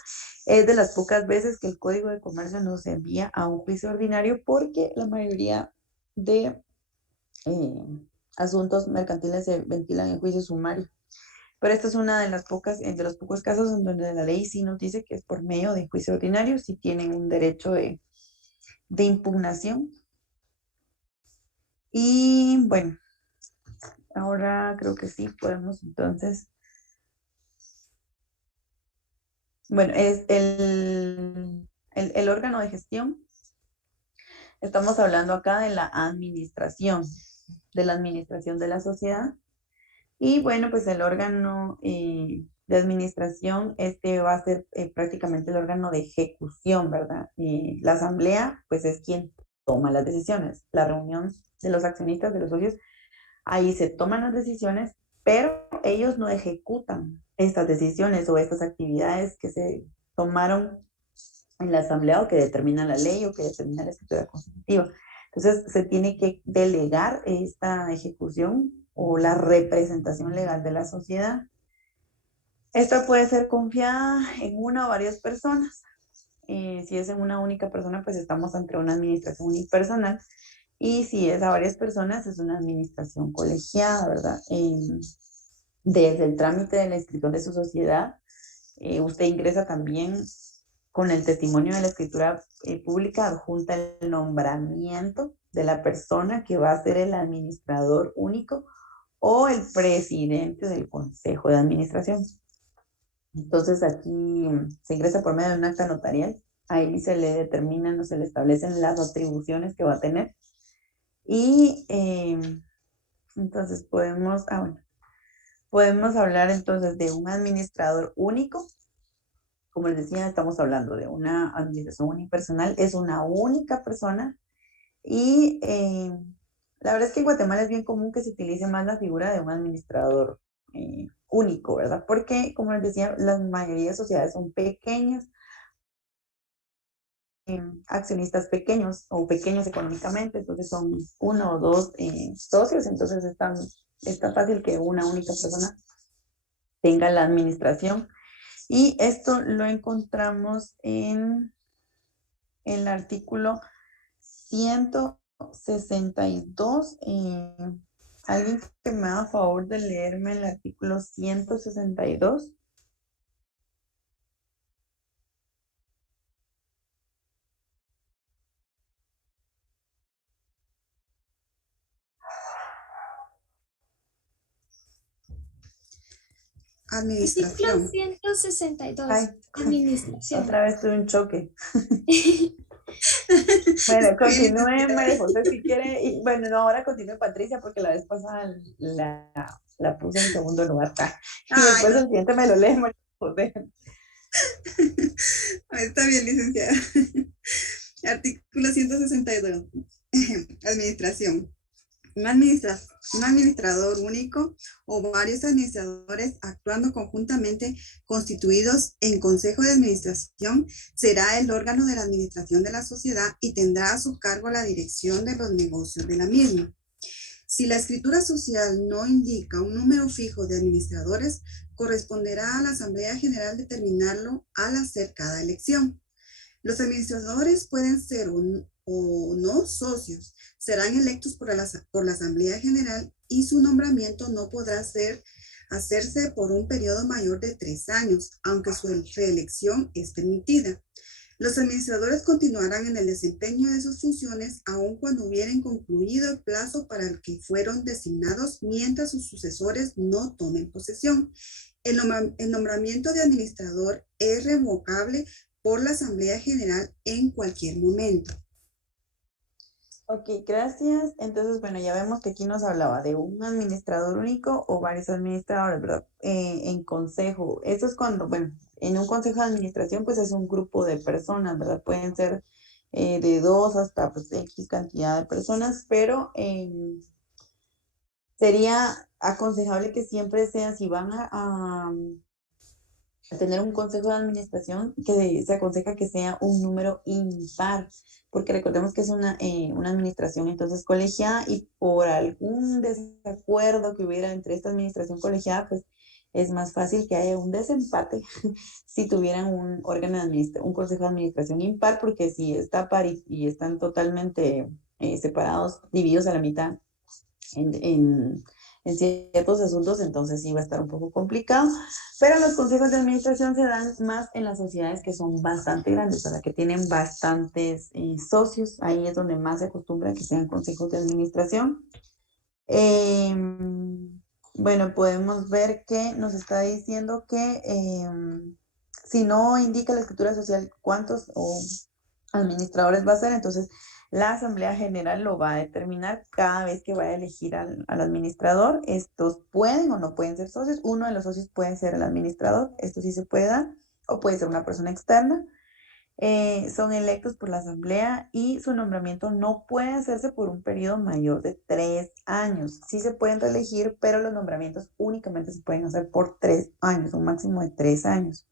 es de las pocas veces que el Código de Comercio nos envía a un juicio ordinario, porque la mayoría de asuntos mercantiles se ventilan en juicio sumario. Pero esta es una de las de los pocos casos en donde la ley sí nos dice que es por medio de juicio ordinario, si tienen un derecho de impugnación. Y bueno, ahora creo que sí podemos entonces. Bueno, es el órgano de gestión. Estamos hablando acá de la administración de la sociedad. Y bueno, pues el órgano de administración, va a ser prácticamente el órgano de ejecución, ¿verdad? La asamblea, pues es quien toma las decisiones. La reunión de los accionistas, de los socios, ahí se toman las decisiones, pero ellos no ejecutan estas decisiones o estas actividades que se tomaron en la asamblea, o que determina la ley, o que determina la escritura constitutiva. Entonces se tiene que delegar esta ejecución o la representación legal de la sociedad. Esta puede ser confiada en una o varias personas. Si es en una única persona, pues estamos ante una administración unipersonal. Y si es a varias personas, es una administración colegiada, ¿verdad? Desde el trámite de la inscripción de su sociedad, usted ingresa también con el testimonio de la escritura pública, adjunta el nombramiento de la persona que va a ser el administrador único o el presidente del consejo de administración. Entonces aquí se ingresa por medio de un acta notarial. Ahí se le determinan o se le establecen las atribuciones que va a tener. Y entonces podemos hablar entonces de un administrador único, como les decía, estamos hablando de una administración unipersonal, es una única persona y la verdad es que en Guatemala es bien común que se utilice más la figura de un administrador único, ¿verdad? Porque, como les decía, la mayoría de sociedades son pequeñas, accionistas pequeños o pequeños económicamente, entonces son uno o dos socios, entonces está fácil que una única persona tenga la administración. Y esto lo encontramos en el artículo 162. ¿Alguien que me haga favor de leerme el artículo 162? Artículo Administración. 162. Ay, Administración. otra vez tuve un choque. Bueno, continúe María José si quiere. Y, bueno, no, ahora continúe Patricia porque la vez pasada la puse en segundo lugar. Y después el siguiente me lo lee María José. Está bien, licenciada. Artículo 162. Administración. Un administrador único o varios administradores actuando conjuntamente constituidos en consejo de administración será el órgano de la administración de la sociedad y tendrá a su cargo la dirección de los negocios de la misma. Si la escritura social no indica un número fijo de administradores, corresponderá a la Asamblea General determinarlo al hacer cada elección. Los administradores pueden ser o no socios, serán electos por la Asamblea General y su nombramiento no podrá hacerse por un periodo mayor de 3 años, aunque su reelección es permitida. Los administradores continuarán en el desempeño de sus funciones aun cuando hubieran concluido el plazo para el que fueron designados mientras sus sucesores no tomen posesión. El nombramiento de administrador es revocable por la Asamblea General en cualquier momento. Ok, gracias. Entonces, bueno, ya vemos que aquí nos hablaba de un administrador único o varios administradores, ¿verdad? En consejo. Eso es cuando, bueno, en un consejo de administración, pues es un grupo de personas, ¿verdad? Pueden ser de 2 hasta pues X cantidad de personas, pero sería aconsejable que siempre sea, si van a tener un consejo de administración, que se aconseja que sea un número impar, porque recordemos que es una administración entonces colegiada y por algún desacuerdo que hubiera entre esta administración colegiada, pues es más fácil que haya un desempate si tuvieran un órgano un consejo de administración impar, porque si está par y están totalmente separados, divididos a la mitad en ciertos asuntos, entonces sí va a estar un poco complicado, pero los consejos de administración se dan más en las sociedades que son bastante grandes, para que tienen bastantes socios, ahí es donde más se acostumbra que sean consejos de administración. Bueno, podemos ver que nos está diciendo que si no indica la escritura social cuántos administradores va a ser, entonces la Asamblea General lo va a determinar cada vez que vaya a elegir al administrador. Estos pueden o no pueden ser socios. Uno de los socios puede ser el administrador. Esto sí se puede dar. O puede ser una persona externa. Son electos por la Asamblea y su nombramiento no puede hacerse por un periodo mayor de 3 años. Sí se pueden reelegir, pero los nombramientos únicamente se pueden hacer por 3 años, un máximo de 3 años.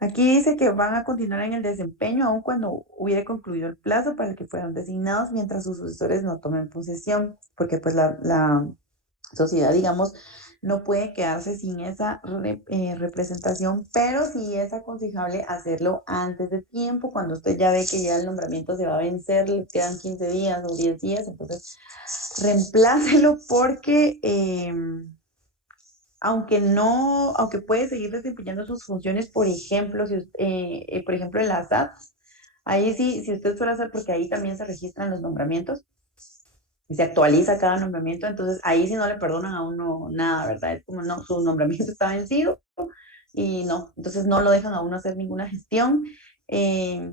Aquí dice que van a continuar en el desempeño aun cuando hubiera concluido el plazo para el que fueron designados mientras sus sucesores no tomen posesión, porque pues la sociedad, digamos, no puede quedarse sin esa representación, pero sí es aconsejable hacerlo antes de tiempo, cuando usted ya ve que ya el nombramiento se va a vencer, le quedan 15 días o 10 días, entonces reemplácelo porque aunque puede seguir desempeñando sus funciones, por ejemplo, por ejemplo, en la SAT, ahí sí, si usted suele hacer, porque ahí también se registran los nombramientos y se actualiza cada nombramiento, entonces ahí sí no le perdonan a uno nada, ¿verdad? Es como, no, su nombramiento está vencido y no, entonces no lo dejan a uno hacer ninguna gestión.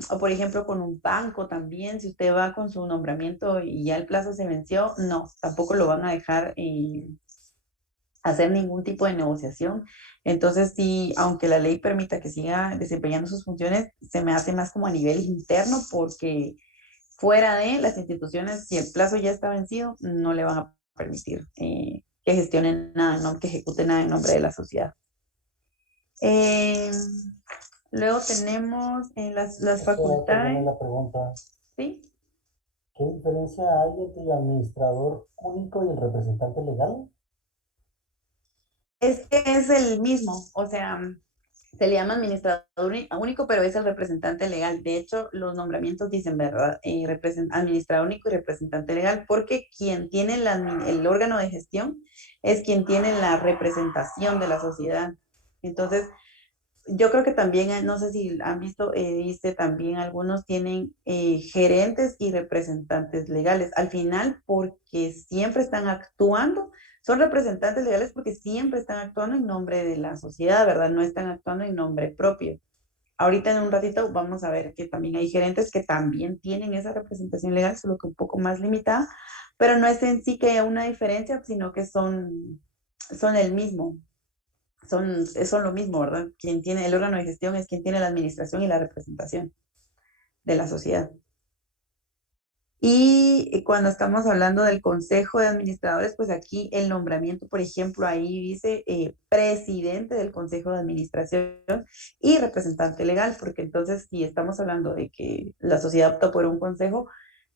O por ejemplo con un banco también, si usted va con su nombramiento y ya el plazo se venció, no, tampoco lo van a dejar hacer ningún tipo de negociación. Entonces, sí, aunque la ley permita que siga desempeñando sus funciones, se me hace más como a nivel interno, porque fuera de las instituciones, si el plazo ya está vencido, no le van a permitir que gestionen nada, ¿no? Que ejecuten nada en nombre de la sociedad. Luego tenemos las Espera, facultades. la pregunta. ¿Sí? ¿Qué diferencia hay entre el administrador único y el representante legal? Es que es el mismo, o sea, se le llama administrador único, pero es el representante legal. De hecho, los nombramientos dicen, ¿verdad? Administrador único y representante legal, porque quien tiene el órgano de gestión es quien tiene la representación de la sociedad. Entonces, yo creo que también, no sé si han visto, dice también algunos tienen gerentes y representantes legales. Al final, porque siempre están actuando, son representantes legales porque siempre están actuando en nombre de la sociedad, ¿verdad? No están actuando en nombre propio. Ahorita en un ratito vamos a ver que también hay gerentes que también tienen esa representación legal, solo que un poco más limitada, pero no es en sí que haya una diferencia, sino que son el mismo. Son lo mismo, ¿verdad? Quien tiene el órgano de gestión es quien tiene la administración y la representación de la sociedad. Y cuando estamos hablando del consejo de administradores, pues aquí el nombramiento, por ejemplo, ahí dice presidente del consejo de administración y representante legal, porque entonces si estamos hablando de que la sociedad opta por un consejo,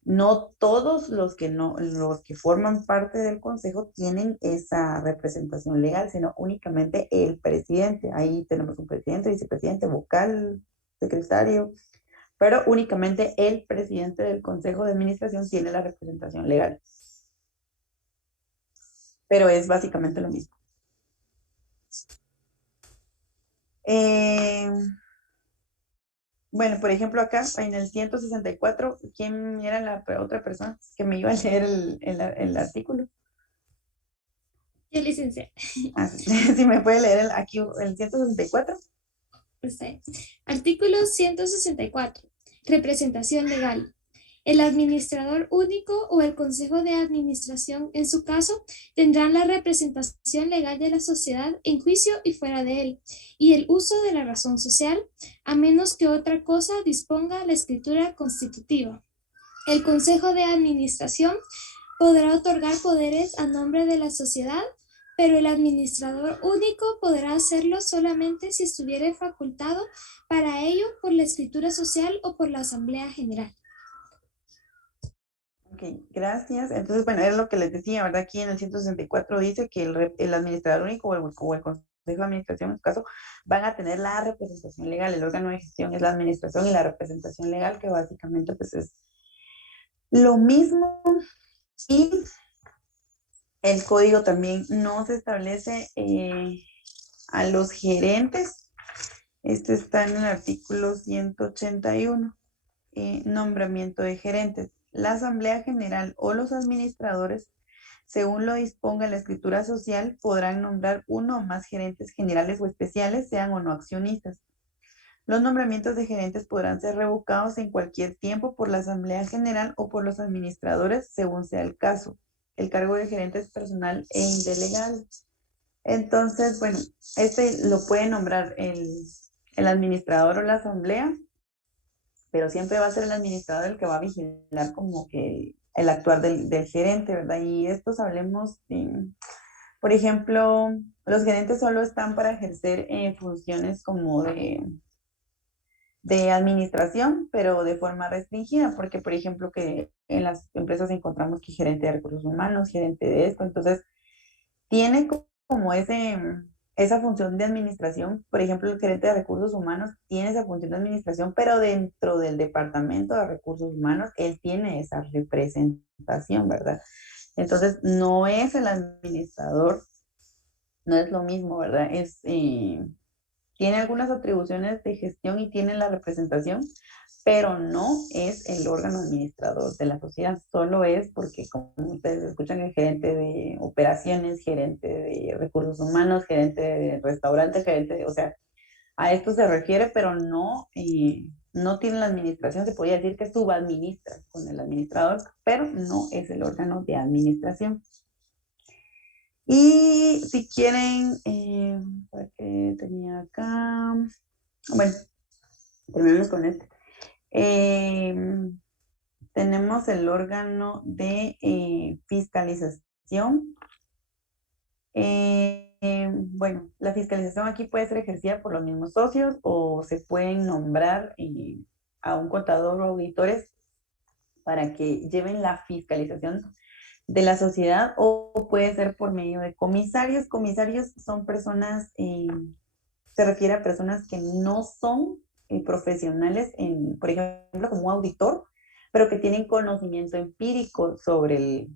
no todos los que forman parte del consejo tienen esa representación legal, sino únicamente el presidente. Ahí tenemos un presidente, vicepresidente, vocal, secretario, pero únicamente el presidente del consejo de administración tiene la representación legal. Pero es básicamente lo mismo. Bueno, por ejemplo, acá en el 164, ¿quién era la otra persona que me iba a leer el artículo? Yo, licenciada. Si me puede leer aquí el 164. Está bien. Artículo 164. Representación legal. El administrador único o el consejo de administración, en su caso, tendrán la representación legal de la sociedad en juicio y fuera de él, y el uso de la razón social, a menos que otra cosa disponga la escritura constitutiva. El consejo de administración podrá otorgar poderes a nombre de la sociedad, pero el administrador único podrá hacerlo solamente si estuviere facultado para ello por la escritura social o por la asamblea general. Ok, gracias. Entonces, bueno, es lo que les decía, ¿verdad? Aquí en el 164 dice que el administrador único o el consejo de administración, en su caso, van a tener la representación legal. El órgano de gestión es la administración y la representación legal, que básicamente pues es lo mismo. Y el código también no se establece a los gerentes. Este está en el artículo 181, nombramiento de gerentes. La Asamblea General o los administradores, según lo disponga la escritura social, podrán nombrar uno o más gerentes generales o especiales, sean o no accionistas. Los nombramientos de gerentes podrán ser revocados en cualquier tiempo por la Asamblea General o por los administradores, según sea el caso. El cargo de gerente es personal e indelegable. Entonces, bueno, este lo puede nombrar el administrador o la Asamblea, pero siempre va a ser el administrador el que va a vigilar como que el actuar del gerente, ¿verdad? Y estos hablemos, por ejemplo, los gerentes solo están para ejercer funciones como de administración, pero de forma restringida, porque, por ejemplo, que en las empresas encontramos que gerente de recursos humanos, gerente de esto, entonces tiene como esa función de administración. Por ejemplo, el gerente de recursos humanos tiene esa función de administración, pero dentro del departamento de recursos humanos, él tiene esa representación, ¿verdad? Entonces, no es el administrador, no es lo mismo, ¿verdad? Tiene algunas atribuciones de gestión y tiene la representación, pero no es el órgano administrador de la sociedad, solo es porque, como ustedes escuchan, el gerente de operaciones, gerente de recursos humanos, gerente de restaurante, o sea, a esto se refiere, pero no tiene la administración, se podría decir que subadministra con el administrador, pero no es el órgano de administración. Y si quieren, ¿qué tenía acá? Bueno, terminamos con este. Tenemos el órgano de fiscalización. Bueno, la fiscalización aquí puede ser ejercida por los mismos socios o se pueden nombrar a un contador o auditores para que lleven la fiscalización de la sociedad, o puede ser por medio de comisarios. Comisarios son personas, se refiere a personas que no son profesionales, por ejemplo, como un auditor, pero que tienen conocimiento empírico sobre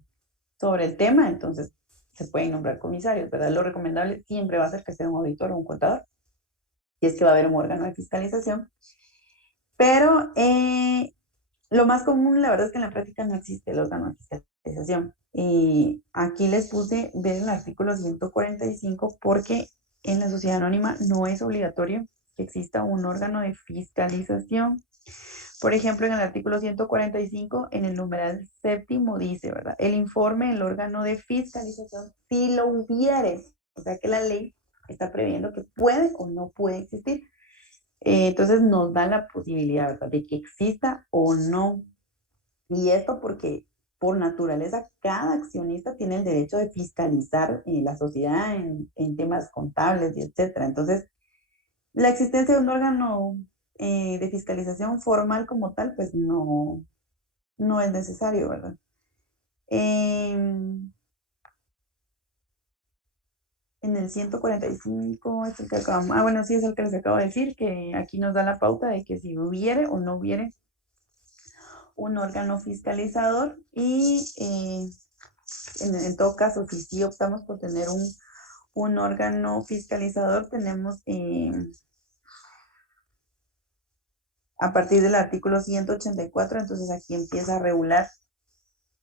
el tema, entonces se pueden nombrar comisarios, ¿verdad? Lo recomendable siempre va a ser que sea un auditor o un contador, y es que va a haber un órgano de fiscalización. Pero lo más común, la verdad es que en la práctica no existe el órgano de fiscalización. Y aquí les puse ver el artículo 145 porque en la sociedad anónima no es obligatorio que exista un órgano de fiscalización. Por ejemplo, en el artículo 145, en el numeral séptimo dice, ¿verdad? El informe del órgano de fiscalización, si lo hubiere, o sea que la ley está previendo que puede o no puede existir. Entonces nos da la posibilidad, ¿verdad?, de que exista o no. Y esto porque por naturaleza cada accionista tiene el derecho de fiscalizar la sociedad en temas contables y etcétera. Entonces, la existencia de un órgano de fiscalización formal como tal, pues no es necesario, ¿verdad? En el 145 es el que acabamos, bueno, sí es el que les acabo de decir, que aquí nos da la pauta de que si hubiere o no hubiere un órgano fiscalizador, y en todo caso, si sí optamos por tener un órgano fiscalizador, tenemos a partir del artículo 184, entonces aquí empieza a regular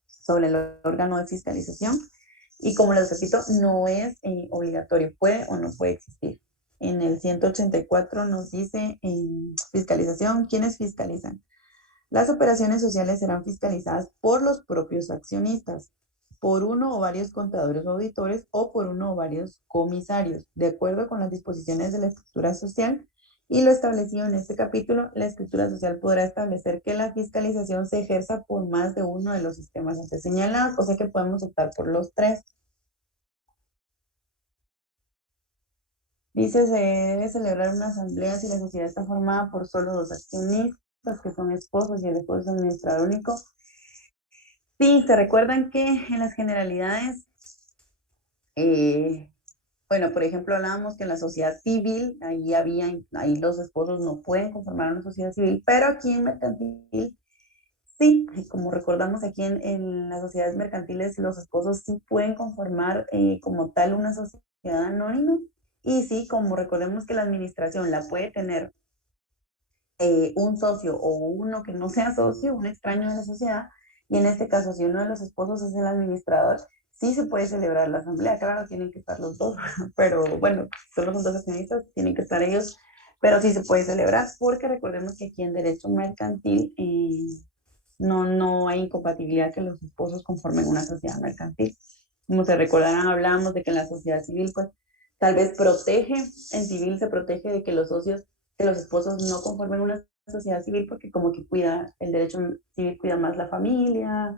sobre el órgano de fiscalización, y como les repito, no es obligatorio, puede o no puede existir. En el 184 nos dice en fiscalización, ¿quiénes fiscalizan? Las operaciones sociales serán fiscalizadas por los propios accionistas, por uno o varios contadores o auditores, o por uno o varios comisarios, de acuerdo con las disposiciones de la escritura social y lo establecido en este capítulo. La escritura social podrá establecer que la fiscalización se ejerza por más de uno de los sistemas antes señalados, o sea que podemos optar por los tres. Dice, se debe celebrar una asamblea si la sociedad está formada por solo dos accionistas, que son esposos y el esposo es administrador único. Sí, se recuerdan que en las generalidades, bueno, por ejemplo, hablábamos que en la sociedad civil, ahí los esposos no pueden conformar una sociedad civil, pero aquí en mercantil, sí, como recordamos aquí en las sociedades mercantiles, los esposos sí pueden conformar como tal una sociedad anónima, y sí, como recordemos que la administración la puede tener un socio o uno que no sea socio, un extraño de la sociedad, y en este caso, si uno de los esposos es el administrador, sí se puede celebrar la asamblea. Claro, tienen que estar los dos, pero bueno, solo son dos accionistas, tienen que estar ellos, pero sí se puede celebrar, porque recordemos que aquí en derecho mercantil no hay incompatibilidad que los esposos conformen una sociedad mercantil. Como se recordarán, hablábamos de que en la sociedad civil, pues, tal vez en civil se protege de que los socios, que los esposos no conformen una sociedad civil, porque como que el derecho civil cuida más la familia,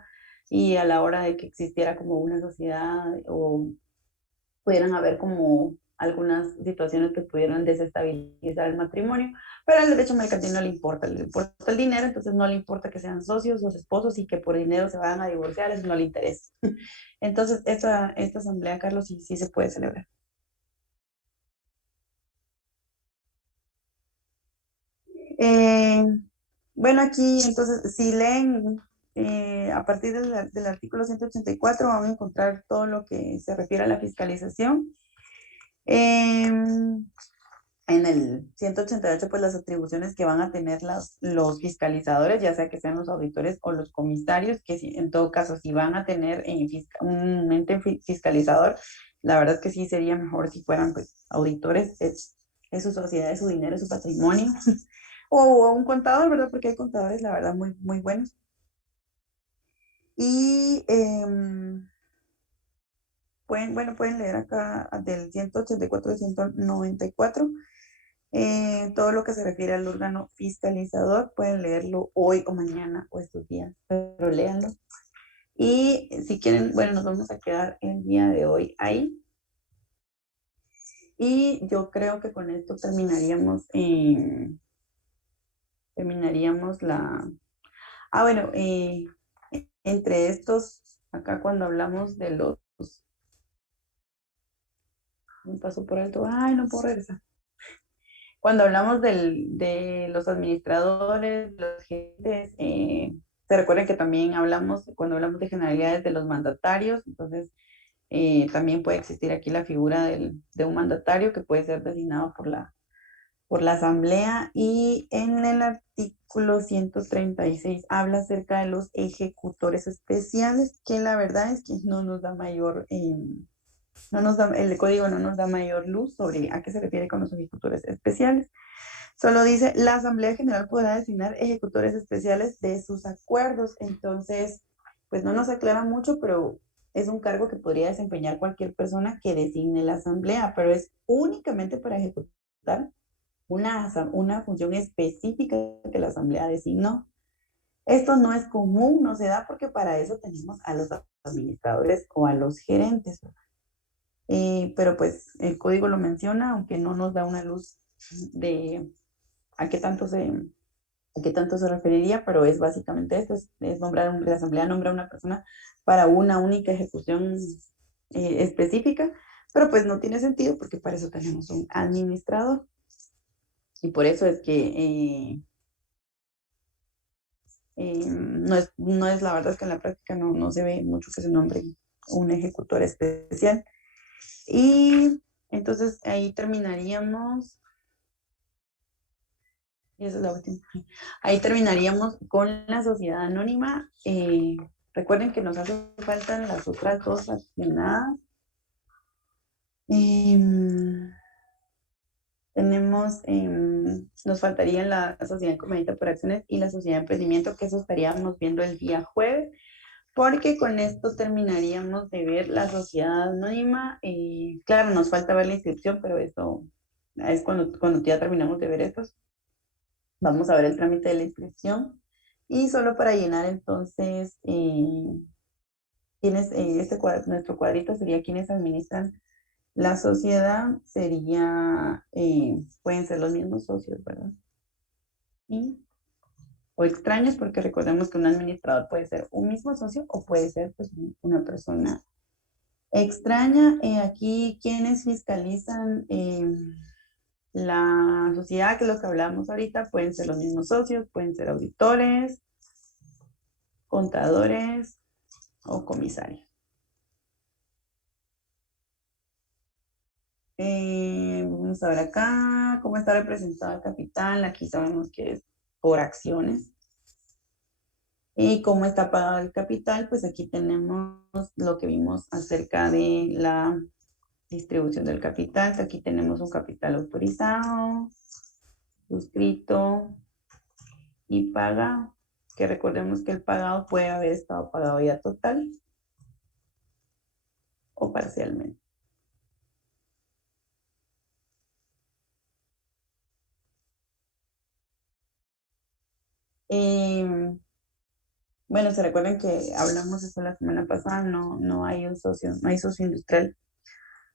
y a la hora de que existiera como una sociedad o pudieran haber como algunas situaciones que pudieran desestabilizar el matrimonio, pero al derecho mercantil no le importa el dinero, entonces no le importa que sean socios o esposos y que por dinero se vayan a divorciar, eso no le interesa. Entonces, esta asamblea, Carlos, sí se puede celebrar. Bueno, aquí entonces, si leen a partir del artículo 184, van a encontrar todo lo que se refiere a la fiscalización. En el 188, pues las atribuciones que van a tener los fiscalizadores, ya sea que sean los auditores o los comisarios, que en todo caso, si van a tener un ente fiscalizador, la verdad es que sí sería mejor si fueran pues auditores, es su sociedad, es su dinero, es su patrimonio, o un contador, ¿verdad? Porque hay contadores, la verdad, muy, muy buenos. Y pueden leer acá del 184 al 194. Todo lo que se refiere al órgano fiscalizador, pueden leerlo hoy o mañana o estos días, pero léanlo. Y si quieren, bueno, nos vamos a quedar el día de hoy ahí. Y yo creo que con esto terminaríamos la... Ah, bueno, entre estos, acá cuando hablamos de los... Me pasó por alto, ay, no puedo regresar. Cuando hablamos de los administradores, los gerentes, se recuerden que también cuando hablamos de generalidades de los mandatarios, entonces también puede existir aquí la figura de un mandatario que puede ser designado por la asamblea, y en el artículo 136 habla acerca de los ejecutores especiales, que la verdad es que no nos da mayor... el código no nos da mayor luz sobre a qué se refiere con los ejecutores especiales. Solo dice, la Asamblea General podrá designar ejecutores especiales de sus acuerdos. Entonces, pues no nos aclara mucho, pero es un cargo que podría desempeñar cualquier persona que designe la Asamblea, pero es únicamente para ejecutar una función específica que la Asamblea designó. Esto no es común, no se da porque para eso tenemos a los administradores o a los gerentes. Pero pues el código lo menciona, aunque no nos da una luz de a qué tanto se referiría, pero es básicamente esto, es nombrar, la asamblea nombra a una persona para una única ejecución específica, pero pues no tiene sentido porque para eso tenemos un administrador. Y por eso es que no es la verdad, es que en la práctica no se ve mucho que se nombre un ejecutor especial. Y entonces ahí terminaríamos. Y esa es la última. Ahí terminaríamos con la sociedad anónima. Recuerden que nos hace falta las otras dos accionadas. Nos faltarían la sociedad conveniente por acciones y la sociedad de emprendimiento, que eso estaríamos viendo el día jueves, porque con esto terminaríamos de ver la sociedad anónima. Claro, nos falta ver la inscripción, pero eso es cuando ya terminamos de ver estos. Vamos a ver el trámite de la inscripción. Y solo para llenar entonces, nuestro cuadrito sería quienes administran la sociedad, pueden ser los mismos socios, ¿verdad? O extraños, porque recordemos que un administrador puede ser un mismo socio o puede ser pues, una persona extraña. Aquí quienes fiscalizan la sociedad, que es lo que hablamos ahorita, pueden ser los mismos socios, pueden ser auditores, contadores o comisarios. Vamos a ver acá cómo está representado el capital. Aquí sabemos que es por acciones. Y cómo está pagado el capital, pues aquí tenemos lo que vimos acerca de la distribución del capital. Aquí tenemos un capital autorizado, suscrito y pagado, que recordemos que el pagado puede haber estado pagado ya total o parcialmente. Bueno, se recuerdan que hablamos eso la semana pasada, no hay socio industrial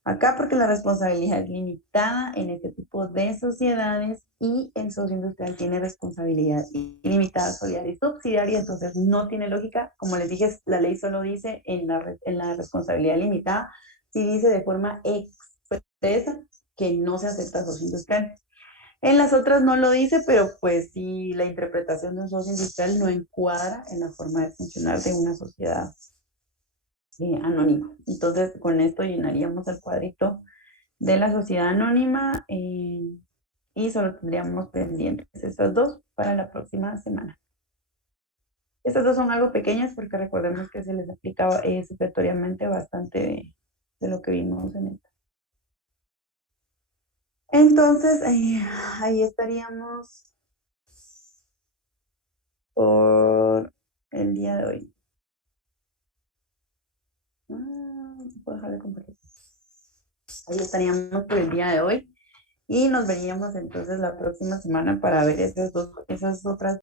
acá porque la responsabilidad es limitada en este tipo de sociedades, y el socio industrial tiene responsabilidad ilimitada, solidaria y subsidiaria, entonces no tiene lógica. Como les dije, la ley solo dice en la responsabilidad limitada, sí dice de forma expresa que no se acepta socio industrial. En las otras no lo dice, pero pues sí, la interpretación de un socio industrial no encuadra en la forma de funcionar de una sociedad anónima. Entonces, con esto llenaríamos el cuadrito de la sociedad anónima, y solo tendríamos pendientes estas dos para la próxima semana. Estas dos son algo pequeñas porque recordemos que se les aplicaba supletoriamente bastante de lo que vimos en esta. Entonces, ahí estaríamos por el día de hoy. puedo dejar de compartir. Ahí estaríamos por el día de hoy y nos veríamos entonces la próxima semana para ver esas otras